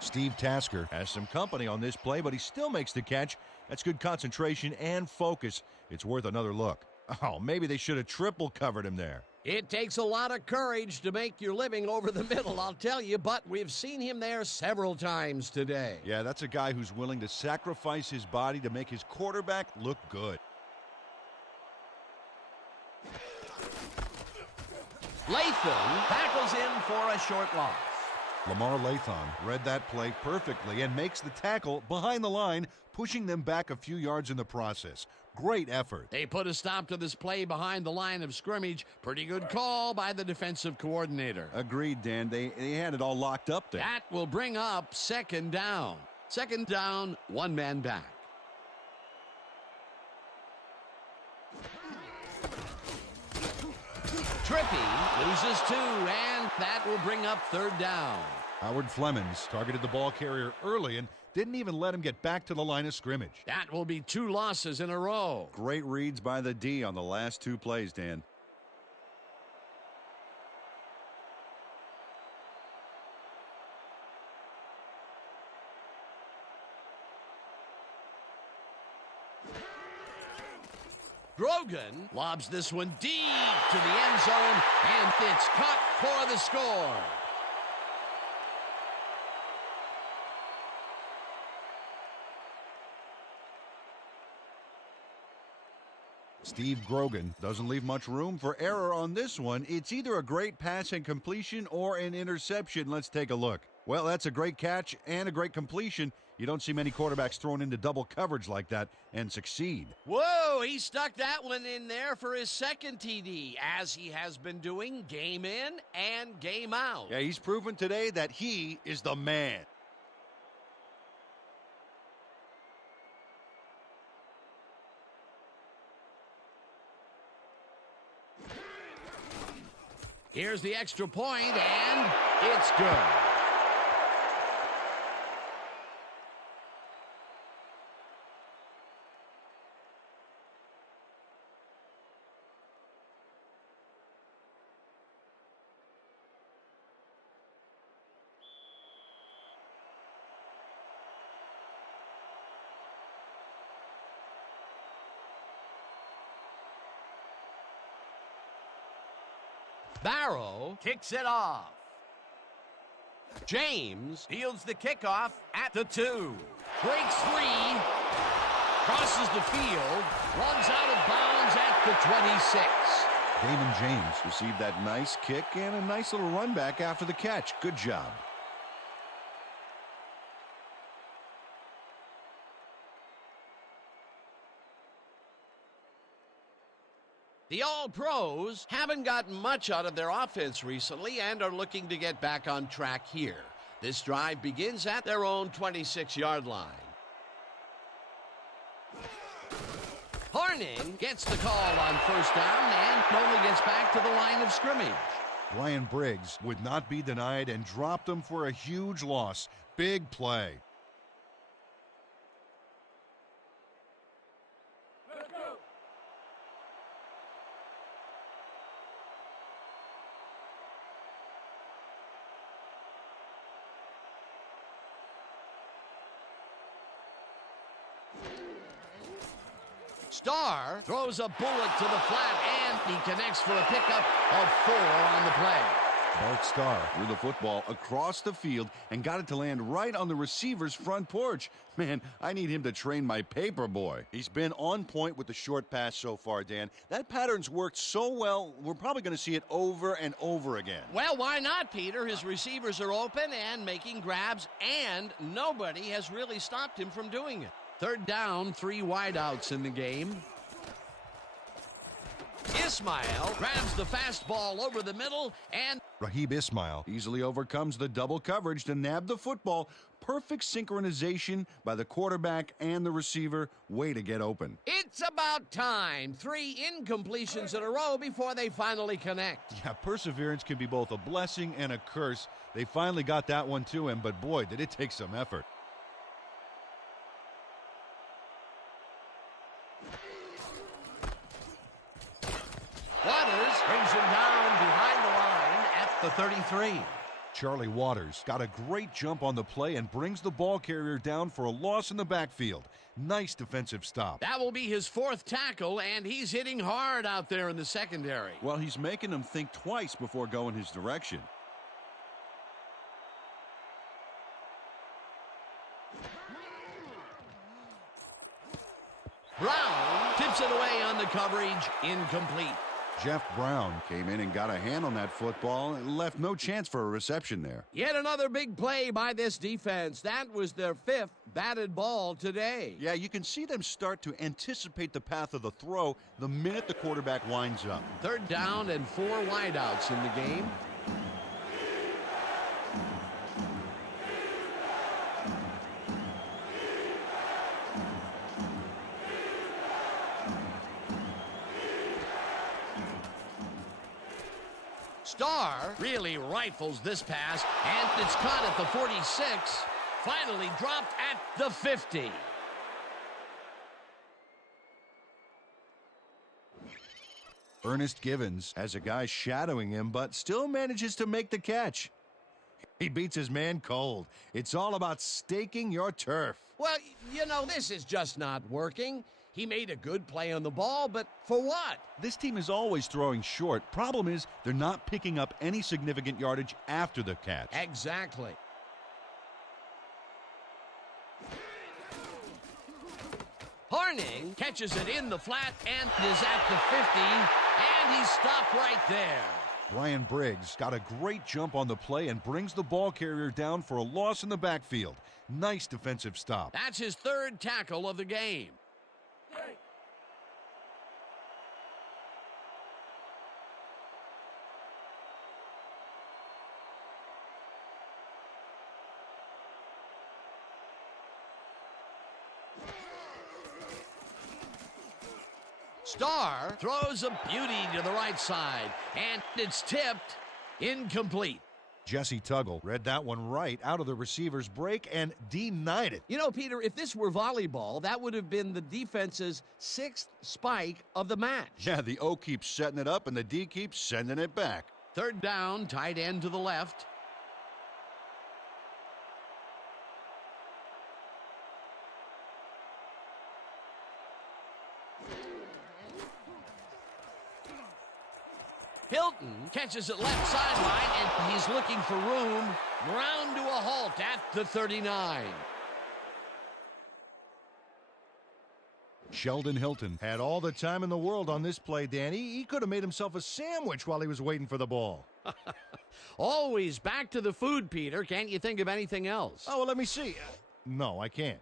Steve Tasker has some company on this play, but he still makes the catch. That's good concentration and focus. It's worth another look. Oh, maybe they should have triple covered him there. It takes a lot of courage to make your living over the middle, I'll tell you, but we've seen him there several times today. Yeah, that's a guy who's willing to sacrifice his body to make his quarterback look good. Latham tackles in for a short loss. Lamar Latham read that play perfectly and makes the tackle behind the line, pushing them back a few yards in the process. Great effort. They put a stop to this play behind the line of scrimmage. Pretty good call by the defensive coordinator. Agreed, Dan. They had it all locked up there. That will bring up second down. Second down, one man back. Trippy loses two, and that will bring up third down. Howard Flemings targeted the ball carrier early and didn't even let him get back to the line of scrimmage. That will be two losses in a row. Great reads by the D on the last two plays, Dan. Grogan lobs this one deep to the end zone, and it's caught for the score. Steve Grogan doesn't leave much room for error on this one. It's either a great pass and completion or an interception. Let's take a look. Well, that's a great catch and a great completion. You don't see many quarterbacks thrown into double coverage like that and succeed. Whoa, he stuck that one in there for his second TD, as he has been doing game in and game out. Yeah, he's proven today that he is the man. Here's the extra point, and it's good. Barrow kicks it off. James fields the kickoff at the 2. Breaks 3. Crosses the field. Runs out of bounds at the 26. Damon James Received that nice kick and a nice little run back after the catch. Good job. The All-Pros haven't gotten much out of their offense recently and are looking to get back on track here. This drive begins at their own 26-yard line. Horning gets the call on first down and only gets back to the line of scrimmage. Brian Briggs would not be denied and dropped him for a huge loss. Big play. Starr throws a bullet to the flat, and he connects for a pickup of 4 on the play. Bart Starr Threw the football across the field and got it to land right on the receiver's front porch. Man, I need him to train my paper boy. He's been on point with the short pass so far, Dan. That pattern's worked so well, we're probably going to see it over and over again. Well, why not, Peter? His receivers are open and making grabs, and nobody has really stopped him from doing it. Third down, 3 wideouts in the game. Ismail grabs the fastball over the middle, and Raheem Ismail Easily overcomes the double coverage to nab the football. Perfect synchronization by the quarterback and the receiver. Way to get open. it's about time. 3 incompletions in a row before they finally connect. Yeah, perseverance can be both a blessing and a curse. They finally got that one to him, but boy, did it take some effort. Waters brings him down behind the line at the 33. Charlie Waters got a great jump on the play and brings the ball carrier down for a loss in the backfield. Nice defensive stop. That will be his 4th tackle, and he's hitting hard out there in the secondary. Well, he's making them think twice before going his direction. Brown tips it away on the coverage, incomplete. Jeff Brown came in and got a hand on that football and left no chance for a reception there. Yet another big play by this defense. That was their 5th batted ball today. Yeah, you can see them start to anticipate the path of the throw the minute the quarterback winds up. 3rd down and 4 wideouts in the game. Starr really rifles this pass, and it's caught at the 46. Finally dropped at the 50. Ernest Givens has a guy shadowing him, but still manages to make the catch. He beats his man cold. It's all about staking your turf. Well, you know, this is just not working. He made a good play on the ball, but for what? This team is always throwing short. Problem is, they're not picking up any significant yardage after the catch. Exactly. Horning catches it in the flat and is at the 50, and he's stopped right there. Brian Briggs got a great jump on the play and brings the ball carrier down for a loss in the backfield. Nice defensive stop. That's his 3rd tackle of the game. Starr throws a beauty to the right side, and it's tipped incomplete. Jesse Tuggle read that one right out of the receiver's break and denied it. You know, Peter, if this were volleyball, that would have been the defense's 6th spike of the match. Yeah, the O keeps setting it up and the D keeps sending it back. 3rd down, tight end to the left. Hilton catches it left sideline, and he's looking for room. Ground to a halt at the 39. Sheldon Hilton Had all the time in the world on this play, Danny. He could have made himself a sandwich while he was waiting for the ball. Always back to the food, Peter. Can't you think of anything else? Oh, well, let me see. No, I can't.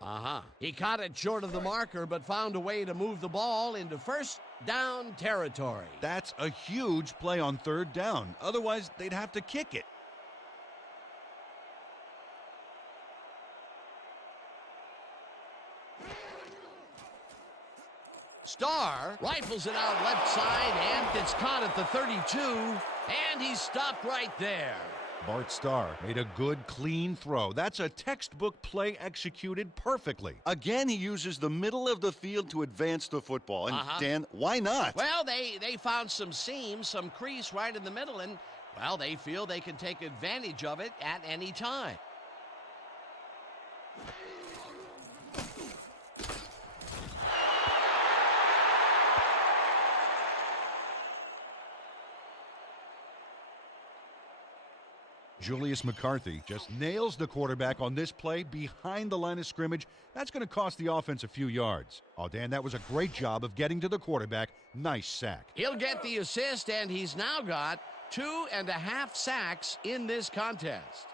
He caught it short of the marker, but found a way to move the ball into 1st down territory. That's a huge play on 3rd down. Otherwise, they'd have to kick it. Starr rifles it out left side, and it's caught at the 32, and he's stopped right there. Bart Starr made a good, clean throw. That's a textbook play executed perfectly. Again, he uses the middle of the field to advance the football. And, Dan, why not? Well, they found some seams, some crease right in the middle, and, well, they feel they can take advantage of it at any time. Julius McCarthy just nails the quarterback on this play behind the line of scrimmage. That's going to cost the offense a few yards. Oh, Dan, that was a great job of getting to the quarterback. Nice sack. He'll get the assist, and he's now got 2.5 sacks in this contest.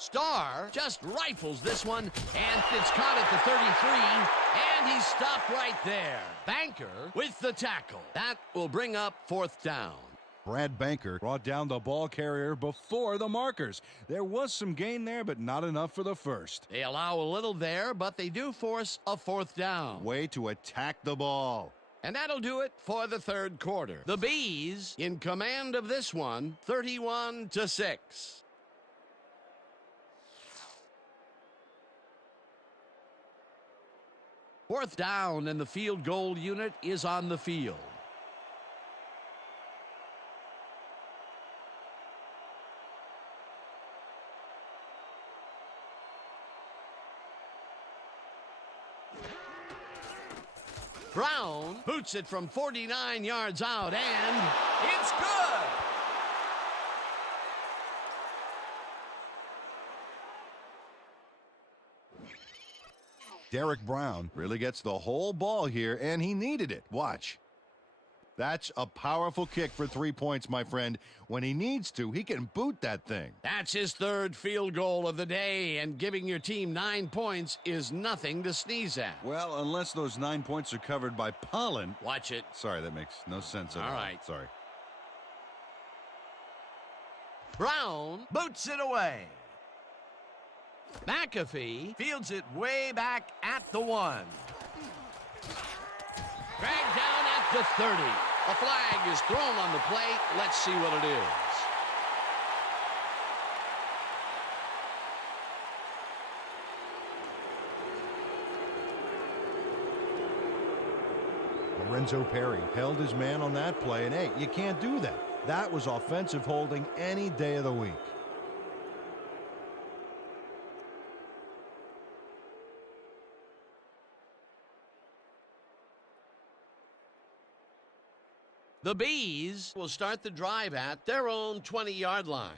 Starr just rifles this one, and it's caught at the 33, and he's stopped right there. Banker with the tackle. That will bring up 4th down. Brad Banker brought down the ball carrier before the markers. There was some gain there, but not enough for the first. They allow a little there, but they do force a 4th down. Way to attack the ball. And that'll do it for the 3rd quarter. The Bees in command of this one, 31-6. Fourth down, and the field goal unit is on the field. Brown boots it from 49 yards out, and it's good. Derek Brown really gets the whole ball here, and he needed it. Watch. That's a powerful kick for 3 points, my friend. When he needs to, he can boot that thing. That's his third field goal of the day, and giving your team 9 points is nothing to sneeze at. Well, unless those 9 points are covered by pollen. Watch it. Sorry, that makes no sense at all. All right. Sorry. Brown boots it away. McAfee fields it way back at the 1. Dragged down at the 30. A flag is thrown on the plate. Let's see what it is. Lorenzo Perry held his man on that play, and hey, you can't do that. That was offensive holding any day of the week. The Bees will start the drive at their own 20-yard line.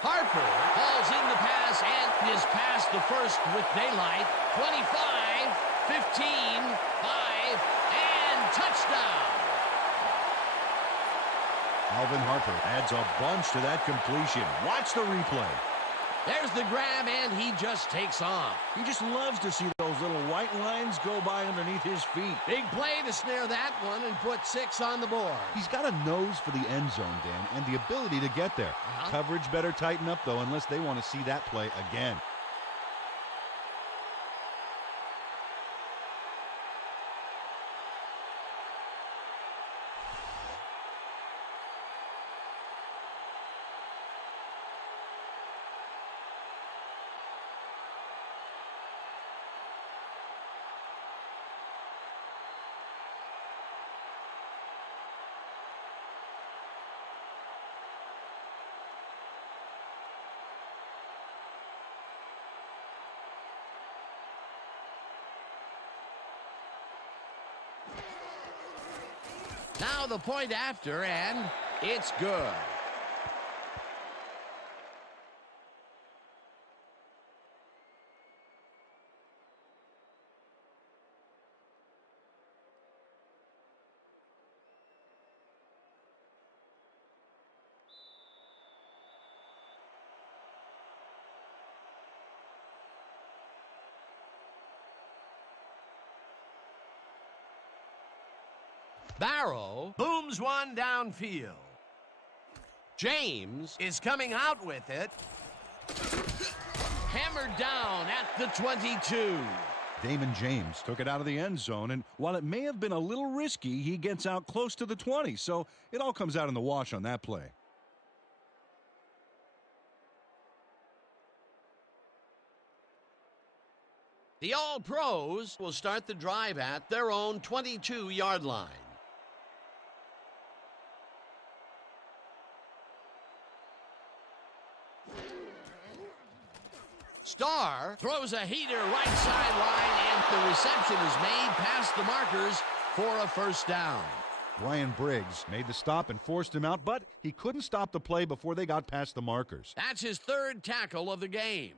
Harper hauls in the pass and is past the first with daylight. 25, 15, 5, and touchdown. Alvin Harper adds a bunch to that completion. Watch the replay. There's the grab, and he just takes off. He just loves to see those little white lines go by underneath his feet. Big play to snare that one and put 6 on the board. He's got a nose for the end zone, Dan, and the ability to get there. Coverage better tighten up, though, unless they want to see that play again. Now the point after, and it's good. Barrow booms one downfield. James is coming out with it. Hammered down at the 22. Damon James took it out of the end zone, and while it may have been a little risky, he gets out close to the 20, so it all comes out in the wash on that play. The All-Pros will start the drive at their own 22-yard line. Starr throws a heater right sideline, and the reception is made past the markers for a first down. Brian Briggs made the stop and forced him out, but he couldn't stop the play before they got past the markers. That's his third tackle of the game.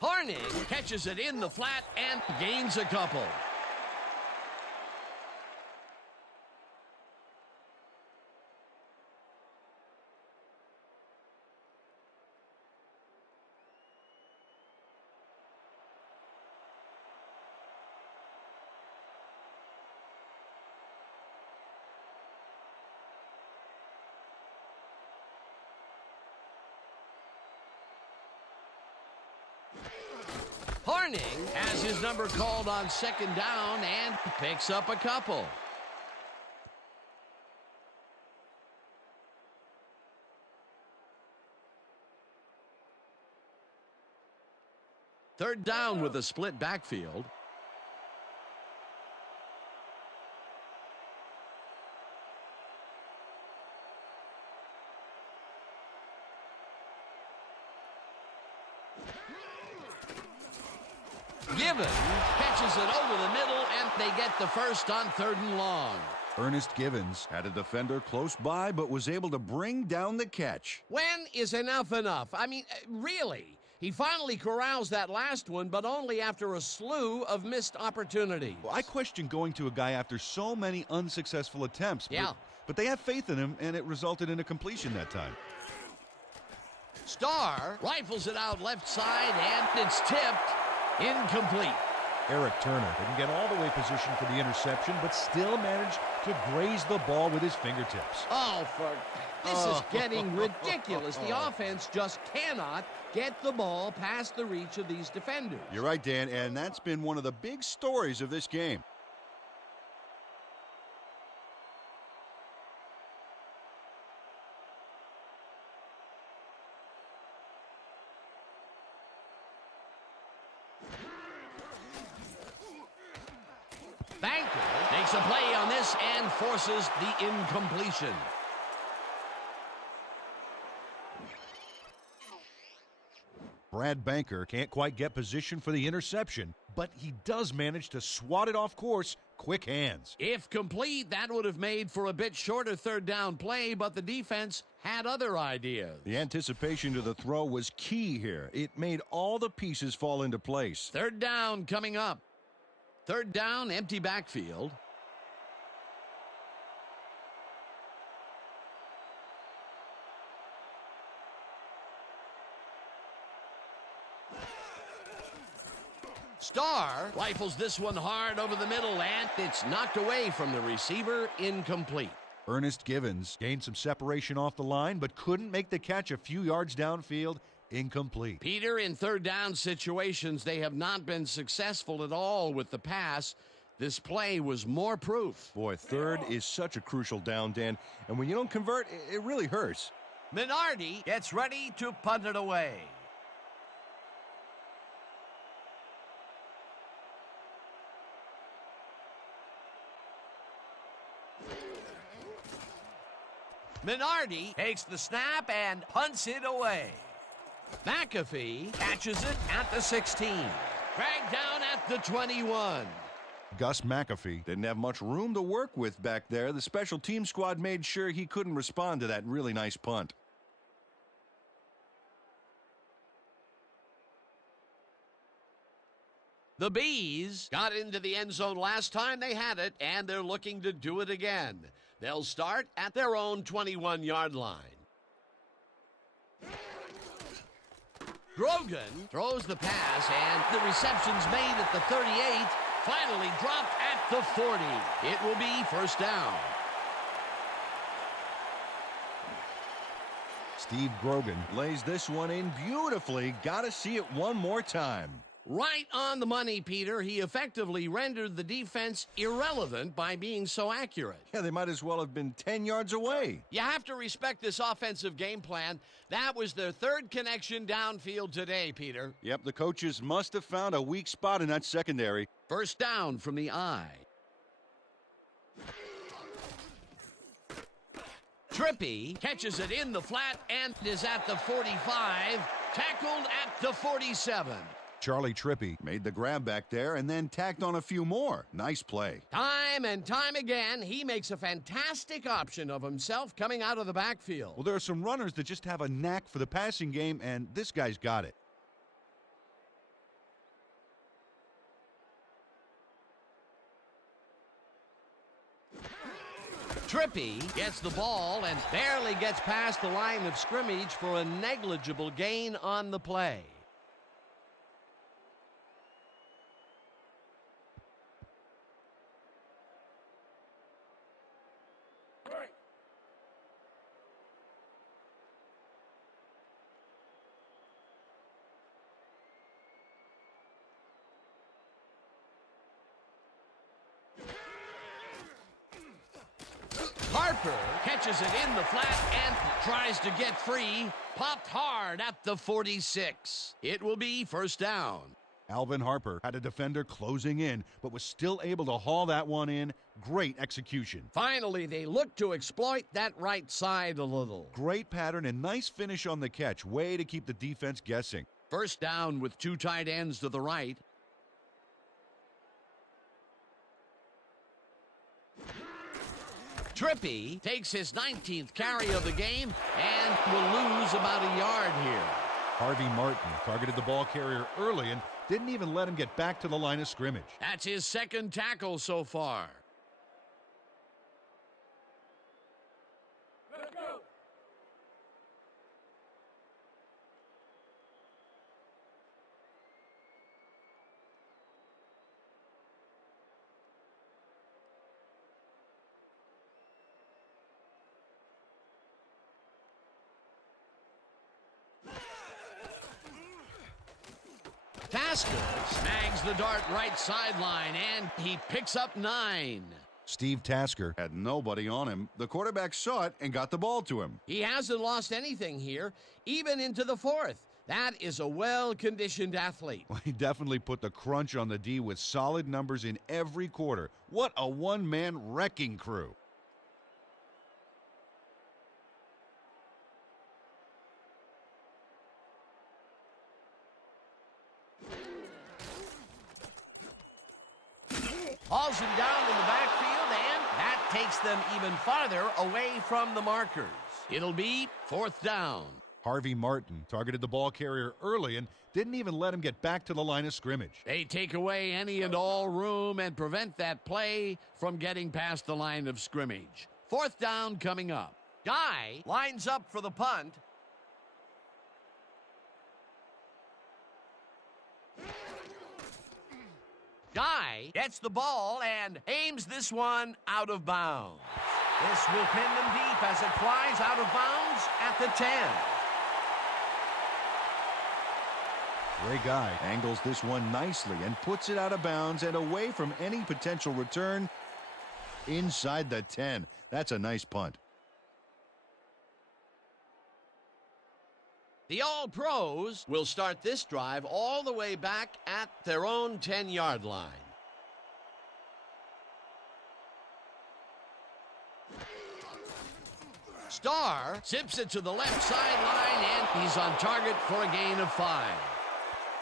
Hornig catches it in the flat and gains a couple. Hornig has his number called on second down and picks up a couple. Third down with a split backfield. Givens catches it over the middle, and they get the first on 3rd and long. Ernest Givens had a defender close by, but was able to bring down the catch. When is enough enough? I mean, really? He finally corrals that last one, but only after a slew of missed opportunities. Well, I question going to a guy after so many unsuccessful attempts. Yeah. But they have faith in him, and it resulted in a completion that time. Starr rifles it out left side, and it's tipped. Incomplete. Eric Turner didn't get all the way positioned for the interception, but still managed to graze the ball with his fingertips. Oh, this is getting ridiculous. The offense just cannot get the ball past the reach of these defenders. You're right, Dan, and that's been one of the big stories of this game. Banker makes a play on this and forces the incompletion. Brad Banker can't quite get position for the interception, but he does manage to swat it off course. Quick hands. If complete, that would have made for a bit shorter 3rd down play, but the defense had other ideas. The anticipation to the throw was key here. It made all the pieces fall into place. 3rd down coming up. 3rd down, empty backfield. Starr rifles this one hard over the middle, and it's knocked away from the receiver. Incomplete. Ernest Givens gained some separation off the line, but couldn't make the catch a few yards downfield. Incomplete. Peter, in 3rd down situations, they have not been successful at all with the pass. This play was more proof. Boy, 3rd is such a crucial down, Dan, and when you don't convert, it really hurts. Minardi gets ready to punt it away. Minardi takes the snap and punts it away. McAfee catches it at the 16. Dragged down at the 21. Gus McAfee didn't have much room to work with back there. The special team squad made sure he couldn't respond to that really nice punt. The Bees got into the end zone last time they had it, and they're looking to do it again. They'll start at their own 21-yard line. Grogan throws the pass, and the reception's made at the 38, finally dropped at the 40. It will be 1st down. Steve Grogan lays this one in beautifully. Got to see it one more time. Right on the money, Peter. He effectively rendered the defense irrelevant by being so accurate. Yeah, they might as well have been 10 yards away. You have to respect this offensive game plan. That was their 3rd connection downfield today, Peter. Yep, the coaches must have found a weak spot in that secondary. 1st down from the eye. Trippy catches it in the flat and is at the 45, tackled at the 47. Charlie Trippy made the grab back there and then tacked on a few more. Nice play. Time and time again, he makes a fantastic option of himself coming out of the backfield. Well, there are some runners that just have a knack for the passing game, and this guy's got it. Trippy gets the ball and barely gets past the line of scrimmage for a negligible gain on the play. Harper catches it in the flat and tries to get free. Popped hard at the 46. It will be 1st down. Alvin Harper had a defender closing in, but was still able to haul that one in. Great execution. Finally, they look to exploit that right side a little. Great pattern and nice finish on the catch. Way to keep the defense guessing. 1st down with 2 tight ends to the right. Trippy takes his 19th carry of the game and will lose about a yard here. Harvey Martin targeted the ball carrier early and didn't even let him get back to the line of scrimmage. That's his second tackle so far. Let's go. Tasker snags the dart right sideline, and he picks up 9. Steve Tasker Had nobody on him. The quarterback saw it and got the ball to him. He hasn't lost anything here, even into the 4th. That is a well-conditioned athlete. Well, he definitely put the crunch on the D with solid numbers in every quarter. What a one-man wrecking crew. Hauls him down in the backfield, and that takes them even farther away from the markers. It'll be 4th down. Harvey Martin targeted the ball carrier early and didn't even let him get back to the line of scrimmage. They take away any and all room and prevent that play from getting past the line of scrimmage. 4th down coming up. Guy lines up for the punt. Guy gets the ball and aims this one out of bounds. This will pin them deep as it flies out of bounds at the 10. Ray Guy Angles this one nicely and puts it out of bounds and away from any potential return inside the 10. That's a nice punt. The All-Pros will start this drive all the way back at their own 10-yard line. Starr zips it to the left sideline, and he's on target for a gain of 5.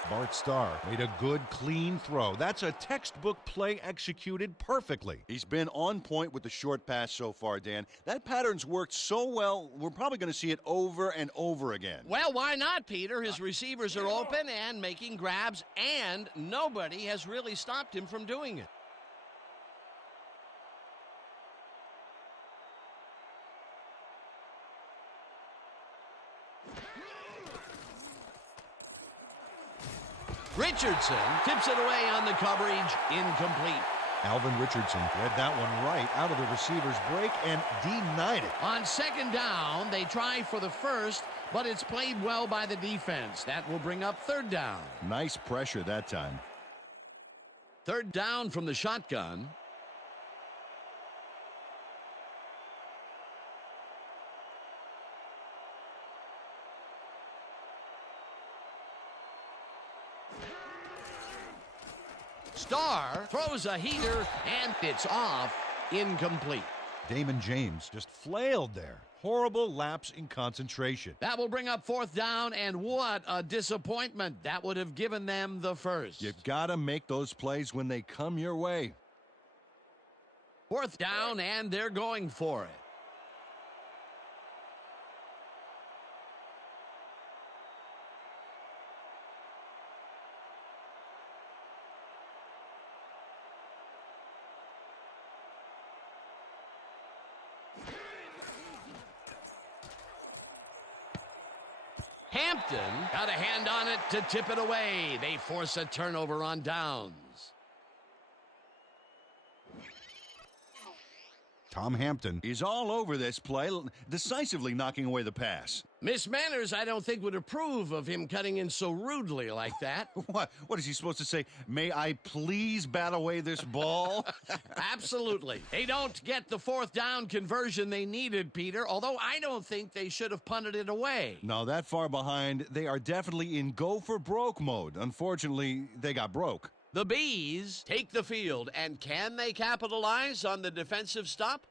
Bart Starr made a good, clean throw. That's a textbook play executed perfectly. He's been on point with the short pass so far, Dan. That pattern's worked so well, we're probably going to see it over and over again. Well, why not, Peter? His receivers are open and making grabs, and nobody has really stopped him from doing it. Richardson tips it away on the coverage, incomplete. Alvin Richardson read that one right out of the receiver's break and denied it. On 2nd down, they try for the first, but it's played well by the defense. That will bring up 3rd down. Nice pressure that time. 3rd down from the shotgun. Starr throws a heater, and it's off, incomplete. Damon James just flailed there. Horrible lapse in concentration. That will bring up 4th down, and what a disappointment. That would have given them the first. You've got to make those plays when they come your way. 4th down, and they're going for it. Hampton got a hand on it to tip it away. They force a turnover on downs. Tom Hampton He's all over this play, decisively knocking away the pass. Miss Manners, I don't think, would approve of him cutting in so rudely like that. What is he supposed to say? May I please bat away this ball? Absolutely. They don't get the 4th down conversion they needed, Peter, although I don't think they should have punted it away. No, that far behind, they are definitely in go-for-broke mode. Unfortunately, they got broke. The Bees take the field, and can they capitalize on the defensive stop?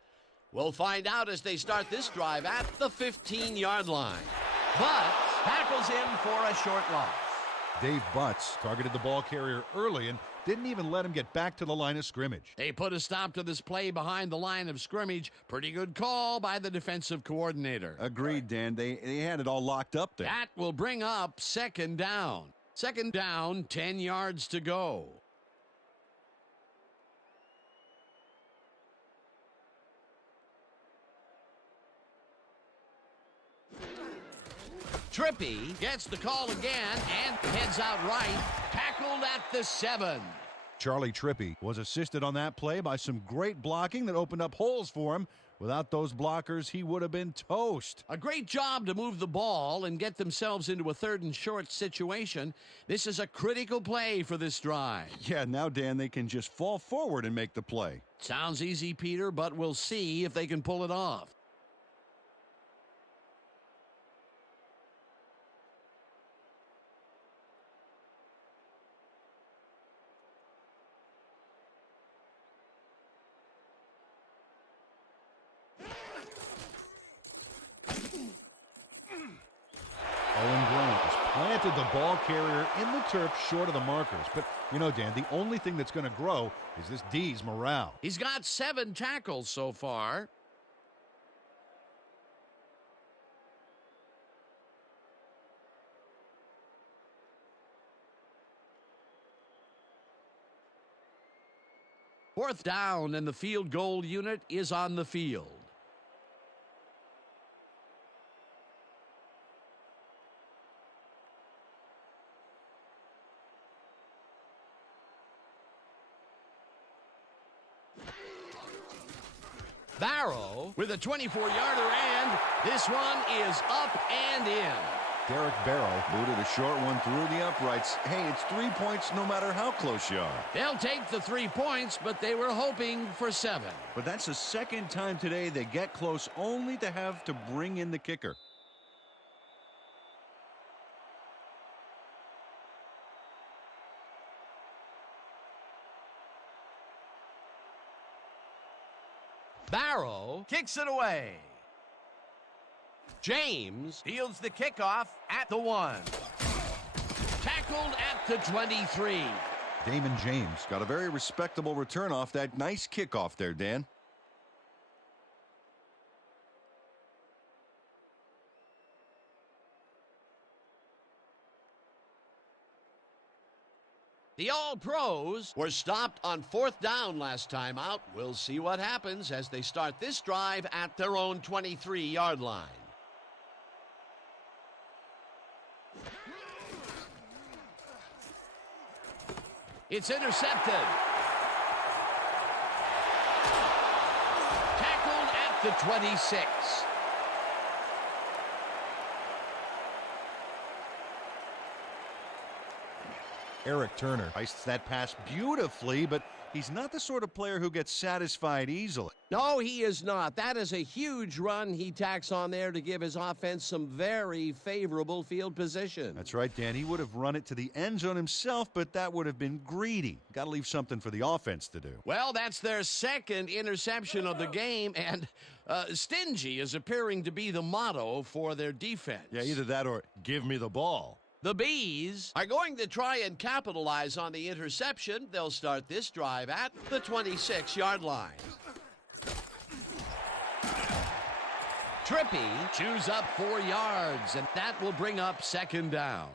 We'll find out as they start this drive at the 15-yard line. Butts tackles him for a short loss. Dave Butts targeted the ball carrier early and didn't even let him get back to the line of scrimmage. They put a stop to this play behind the line of scrimmage. Pretty good call by the defensive coordinator. Agreed, Dan. They had it all locked up there. That will bring up second down. Second down, 10 yards to go. Trippy gets the call again and heads out right. Tackled at the 7. Charlie Trippy was assisted on that play by some great blocking that opened up holes for him. Without those blockers, he would have been toast. A great job to move the ball and get themselves into a 3rd and short situation. This is a critical play for this drive. Yeah, now, Dan, they can just fall forward and make the play. Sounds easy, Peter, but we'll see if they can pull it off. Owen Grant has planted the ball carrier in the turf short of the markers. But, you know, Dan, the only thing that's going to grow is this D's morale. He's got 7 tackles so far. Fourth down, and the field goal unit is on the field. Barrow with a 24-yarder, and this one is up and in. Derek Barrow booted a short one through the uprights. Hey, it's 3 points no matter how close you are. They'll take the 3 points, but they were hoping for 7. But that's the second time today they get close only to have to bring in the kicker. Barrow kicks it away. James fields the kickoff at the 1. Tackled at the 23. Damon James got a very respectable return off that nice kickoff there, Dan. The All-Pros were stopped on 4th down last time out. We'll see what happens as they start this drive at their own 23-yard line. It's intercepted. Tackled at the 26. Eric Turner iced that pass beautifully, but he's not the sort of player who gets satisfied easily. No, he is not. That is a huge run he tacks on there to give his offense some very favorable field position. That's right, Dan. He would have run it to the end zone himself, but that would have been greedy. Got to leave something for the offense to do. Well, that's their 2nd interception of the game, and stingy is appearing to be the motto for their defense. Yeah, either that or give me the ball. The Bees are going to try and capitalize on the interception. They'll start this drive at the 26-yard line. Trippy chews up 4 yards, and that will bring up second down.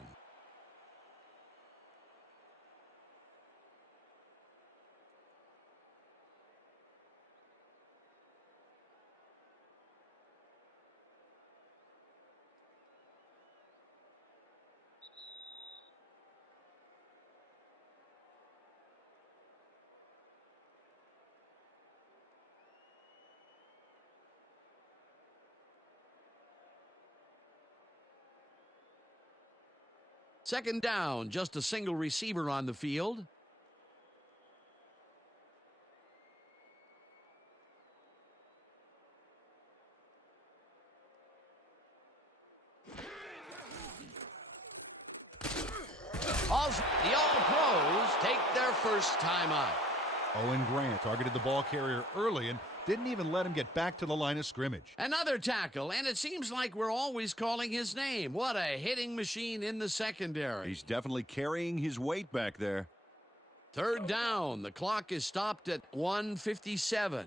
Second down, just a single receiver on the field. The All-Pros take their first time out. Owen Grant targeted the ball carrier early and didn't even let him get back to the line of scrimmage. Another tackle, and it seems like we're always calling his name. What a hitting machine in the secondary. He's definitely carrying his weight back there. Third down. The clock is stopped at 1:57.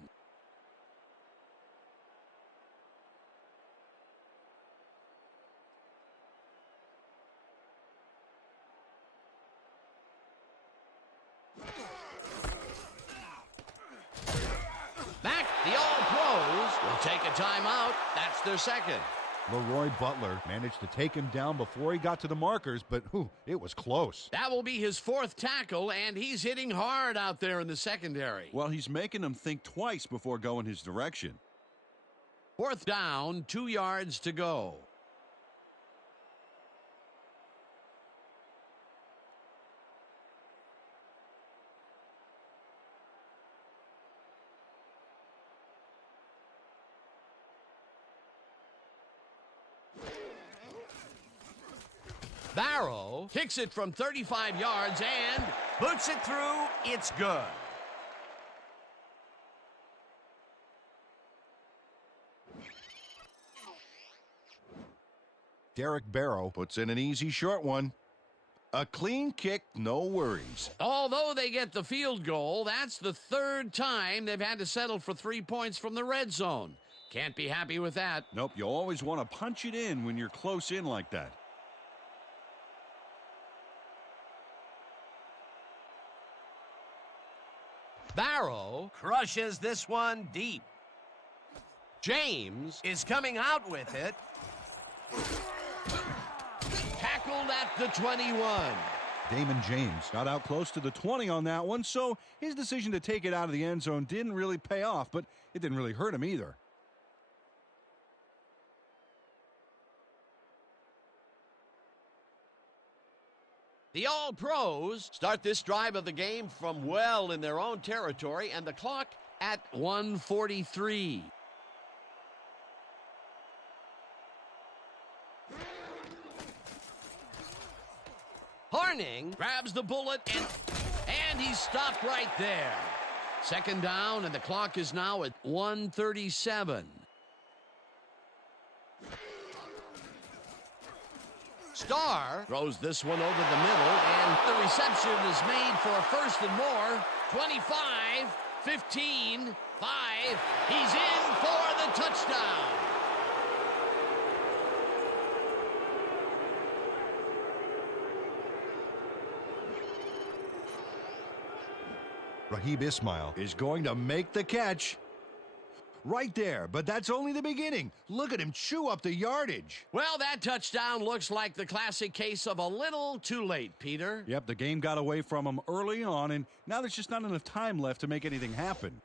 Back, the All-Pros will take a timeout. That's their second. Leroy Butler managed to take him down before he got to the markers, but it was close. That will be his fourth tackle, and he's hitting hard out there in the secondary. Well, he's making them think twice before going his direction. Fourth down, 2 yards to go. Barrow kicks it from 35 yards and boots it through. It's good. Derek Barrow puts in an easy short one. A clean kick, no worries. Although they get the field goal, that's the third time they've had to settle for 3 points from the red zone. Can't be happy with that. Nope, you always want to punch it in when you're close in like that. Barrow crushes this one deep. James is coming out with it. Tackled at the 21. Damon James Got out close to the 20 on that one, so his decision to take it out of the end zone didn't really pay off, but it didn't really hurt him either. The All-Pros start this drive of the game from well in their own territory, and the clock at 1:43. Horning grabs the bullet, and he's stopped right there. Second down, and the clock is now at 1:37. Starr throws this one over the middle, and the reception is made for a first and more. 25, 15, 5. He's in for the touchdown. Raheem Ismail Is going to make the catch. Right there, but that's only the beginning. Look at him chew up the yardage. Well, that touchdown looks like the classic case of a little too late, Peter. Yep, the game got away from him early on, and now there's just not enough time left to make anything happen.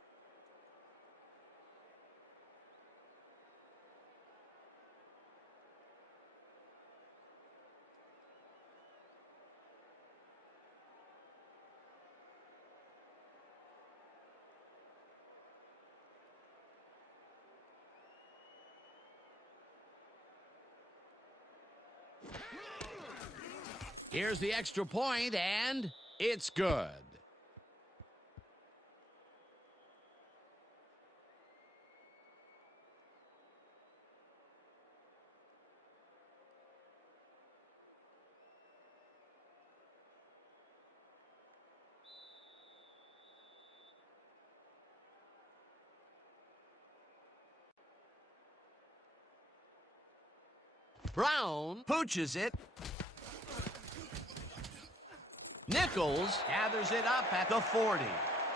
Here's the extra point, and it's good. Brown pooches it. Nichols gathers it up at the 40.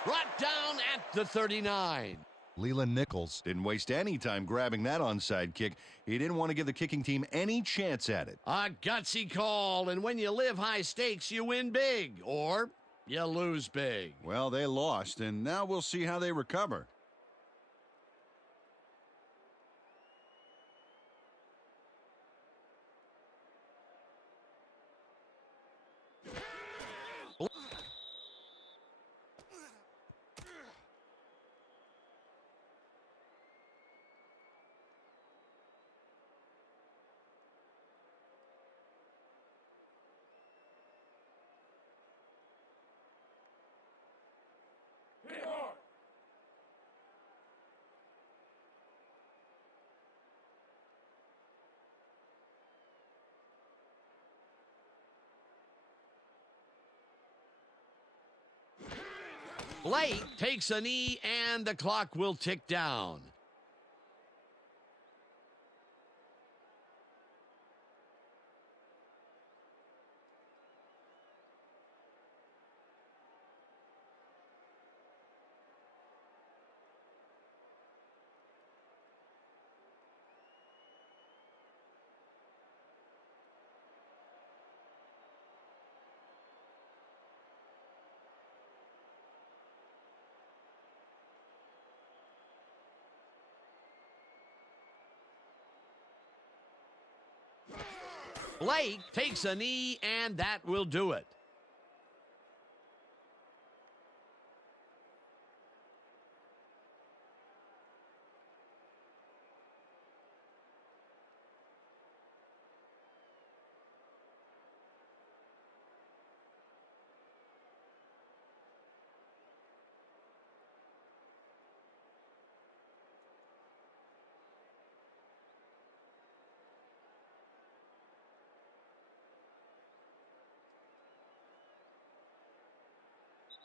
Brought down at the 39. Leland Nichols Didn't waste any time grabbing that onside kick. He didn't want to give the kicking team any chance at it. A gutsy call, and when you live high stakes, you win big, or you lose big. Well, they lost, and now we'll see how they recover. Blake takes a knee, and the clock will tick down. Blake takes a knee, and that will do it.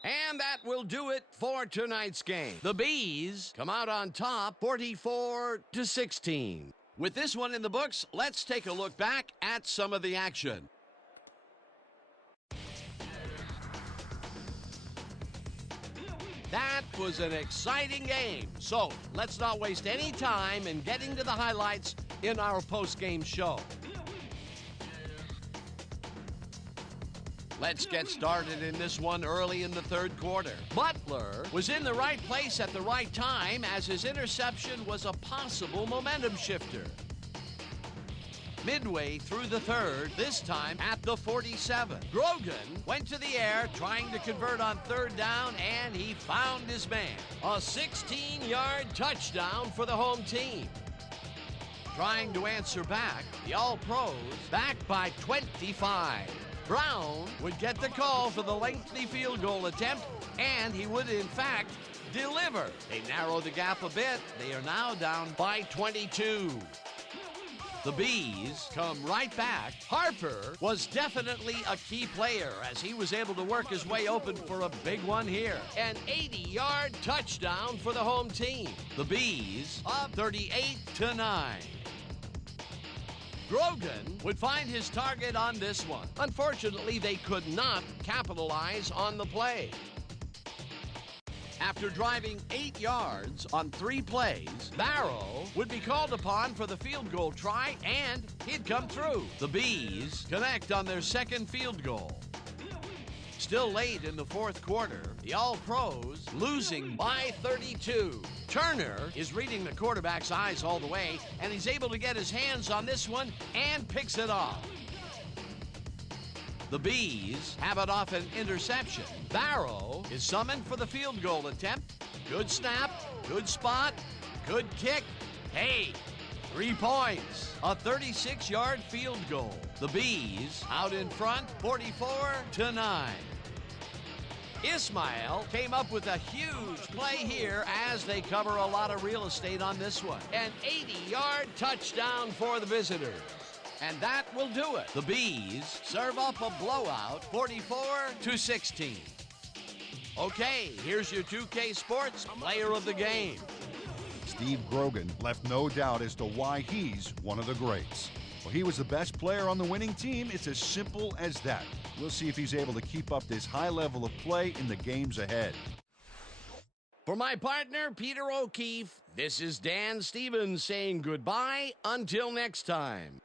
And that will do it for tonight's game. The Bees come out on top 44-16. With this one in the books, let's take a look back at some of the action. That was an exciting game. So let's not waste any time in getting to the highlights in our post-game show. Let's get started in this one early in the third quarter. Butler was in the right place at the right time as his interception was a possible momentum shifter. Midway through the third, this time at the 47. Grogan went to the air trying to convert on third down, and he found his man. A 16-yard touchdown for the home team. Trying to answer back, the All-Pros back by 25. Brown would get the call for the lengthy field goal attempt, and he would, in fact, deliver. They narrow the gap a bit. They are now down by 22. The Bees come right back. Harper was definitely a key player as he was able to work his way open for a big one here. An 80-yard touchdown for the home team. The Bees up 38-9. Grogan would find his target on this one. Unfortunately, they could not capitalize on the play. After driving 8 yards on 3 plays, Barrow would be called upon for the field goal try, and he'd come through. The Bees connect on their second field goal. Still late in the fourth quarter, the All-Pros losing by 32. Turner is reading the quarterback's eyes all the way, and he's able to get his hands on this one and picks it off. The Bees have it off an interception. Barrow is summoned for the field goal attempt. Good snap, good spot, good kick. Hey, 3 points. A 36-yard field goal. The Bees out in front 44-9. Ismail came up with a huge play here as they cover a lot of real estate on this one. An 80-yard touchdown for the visitors. And that will do it. The Bees serve up a blowout 44-16. Okay, here's your 2K Sports player of the game. Steve Grogan left no doubt as to why he's one of the greats. Well, he was the best player on the winning team. It's as simple as that. We'll see if he's able to keep up this high level of play in the games ahead. For my partner, Peter O'Keefe, this is Dan Stevens saying goodbye until next time.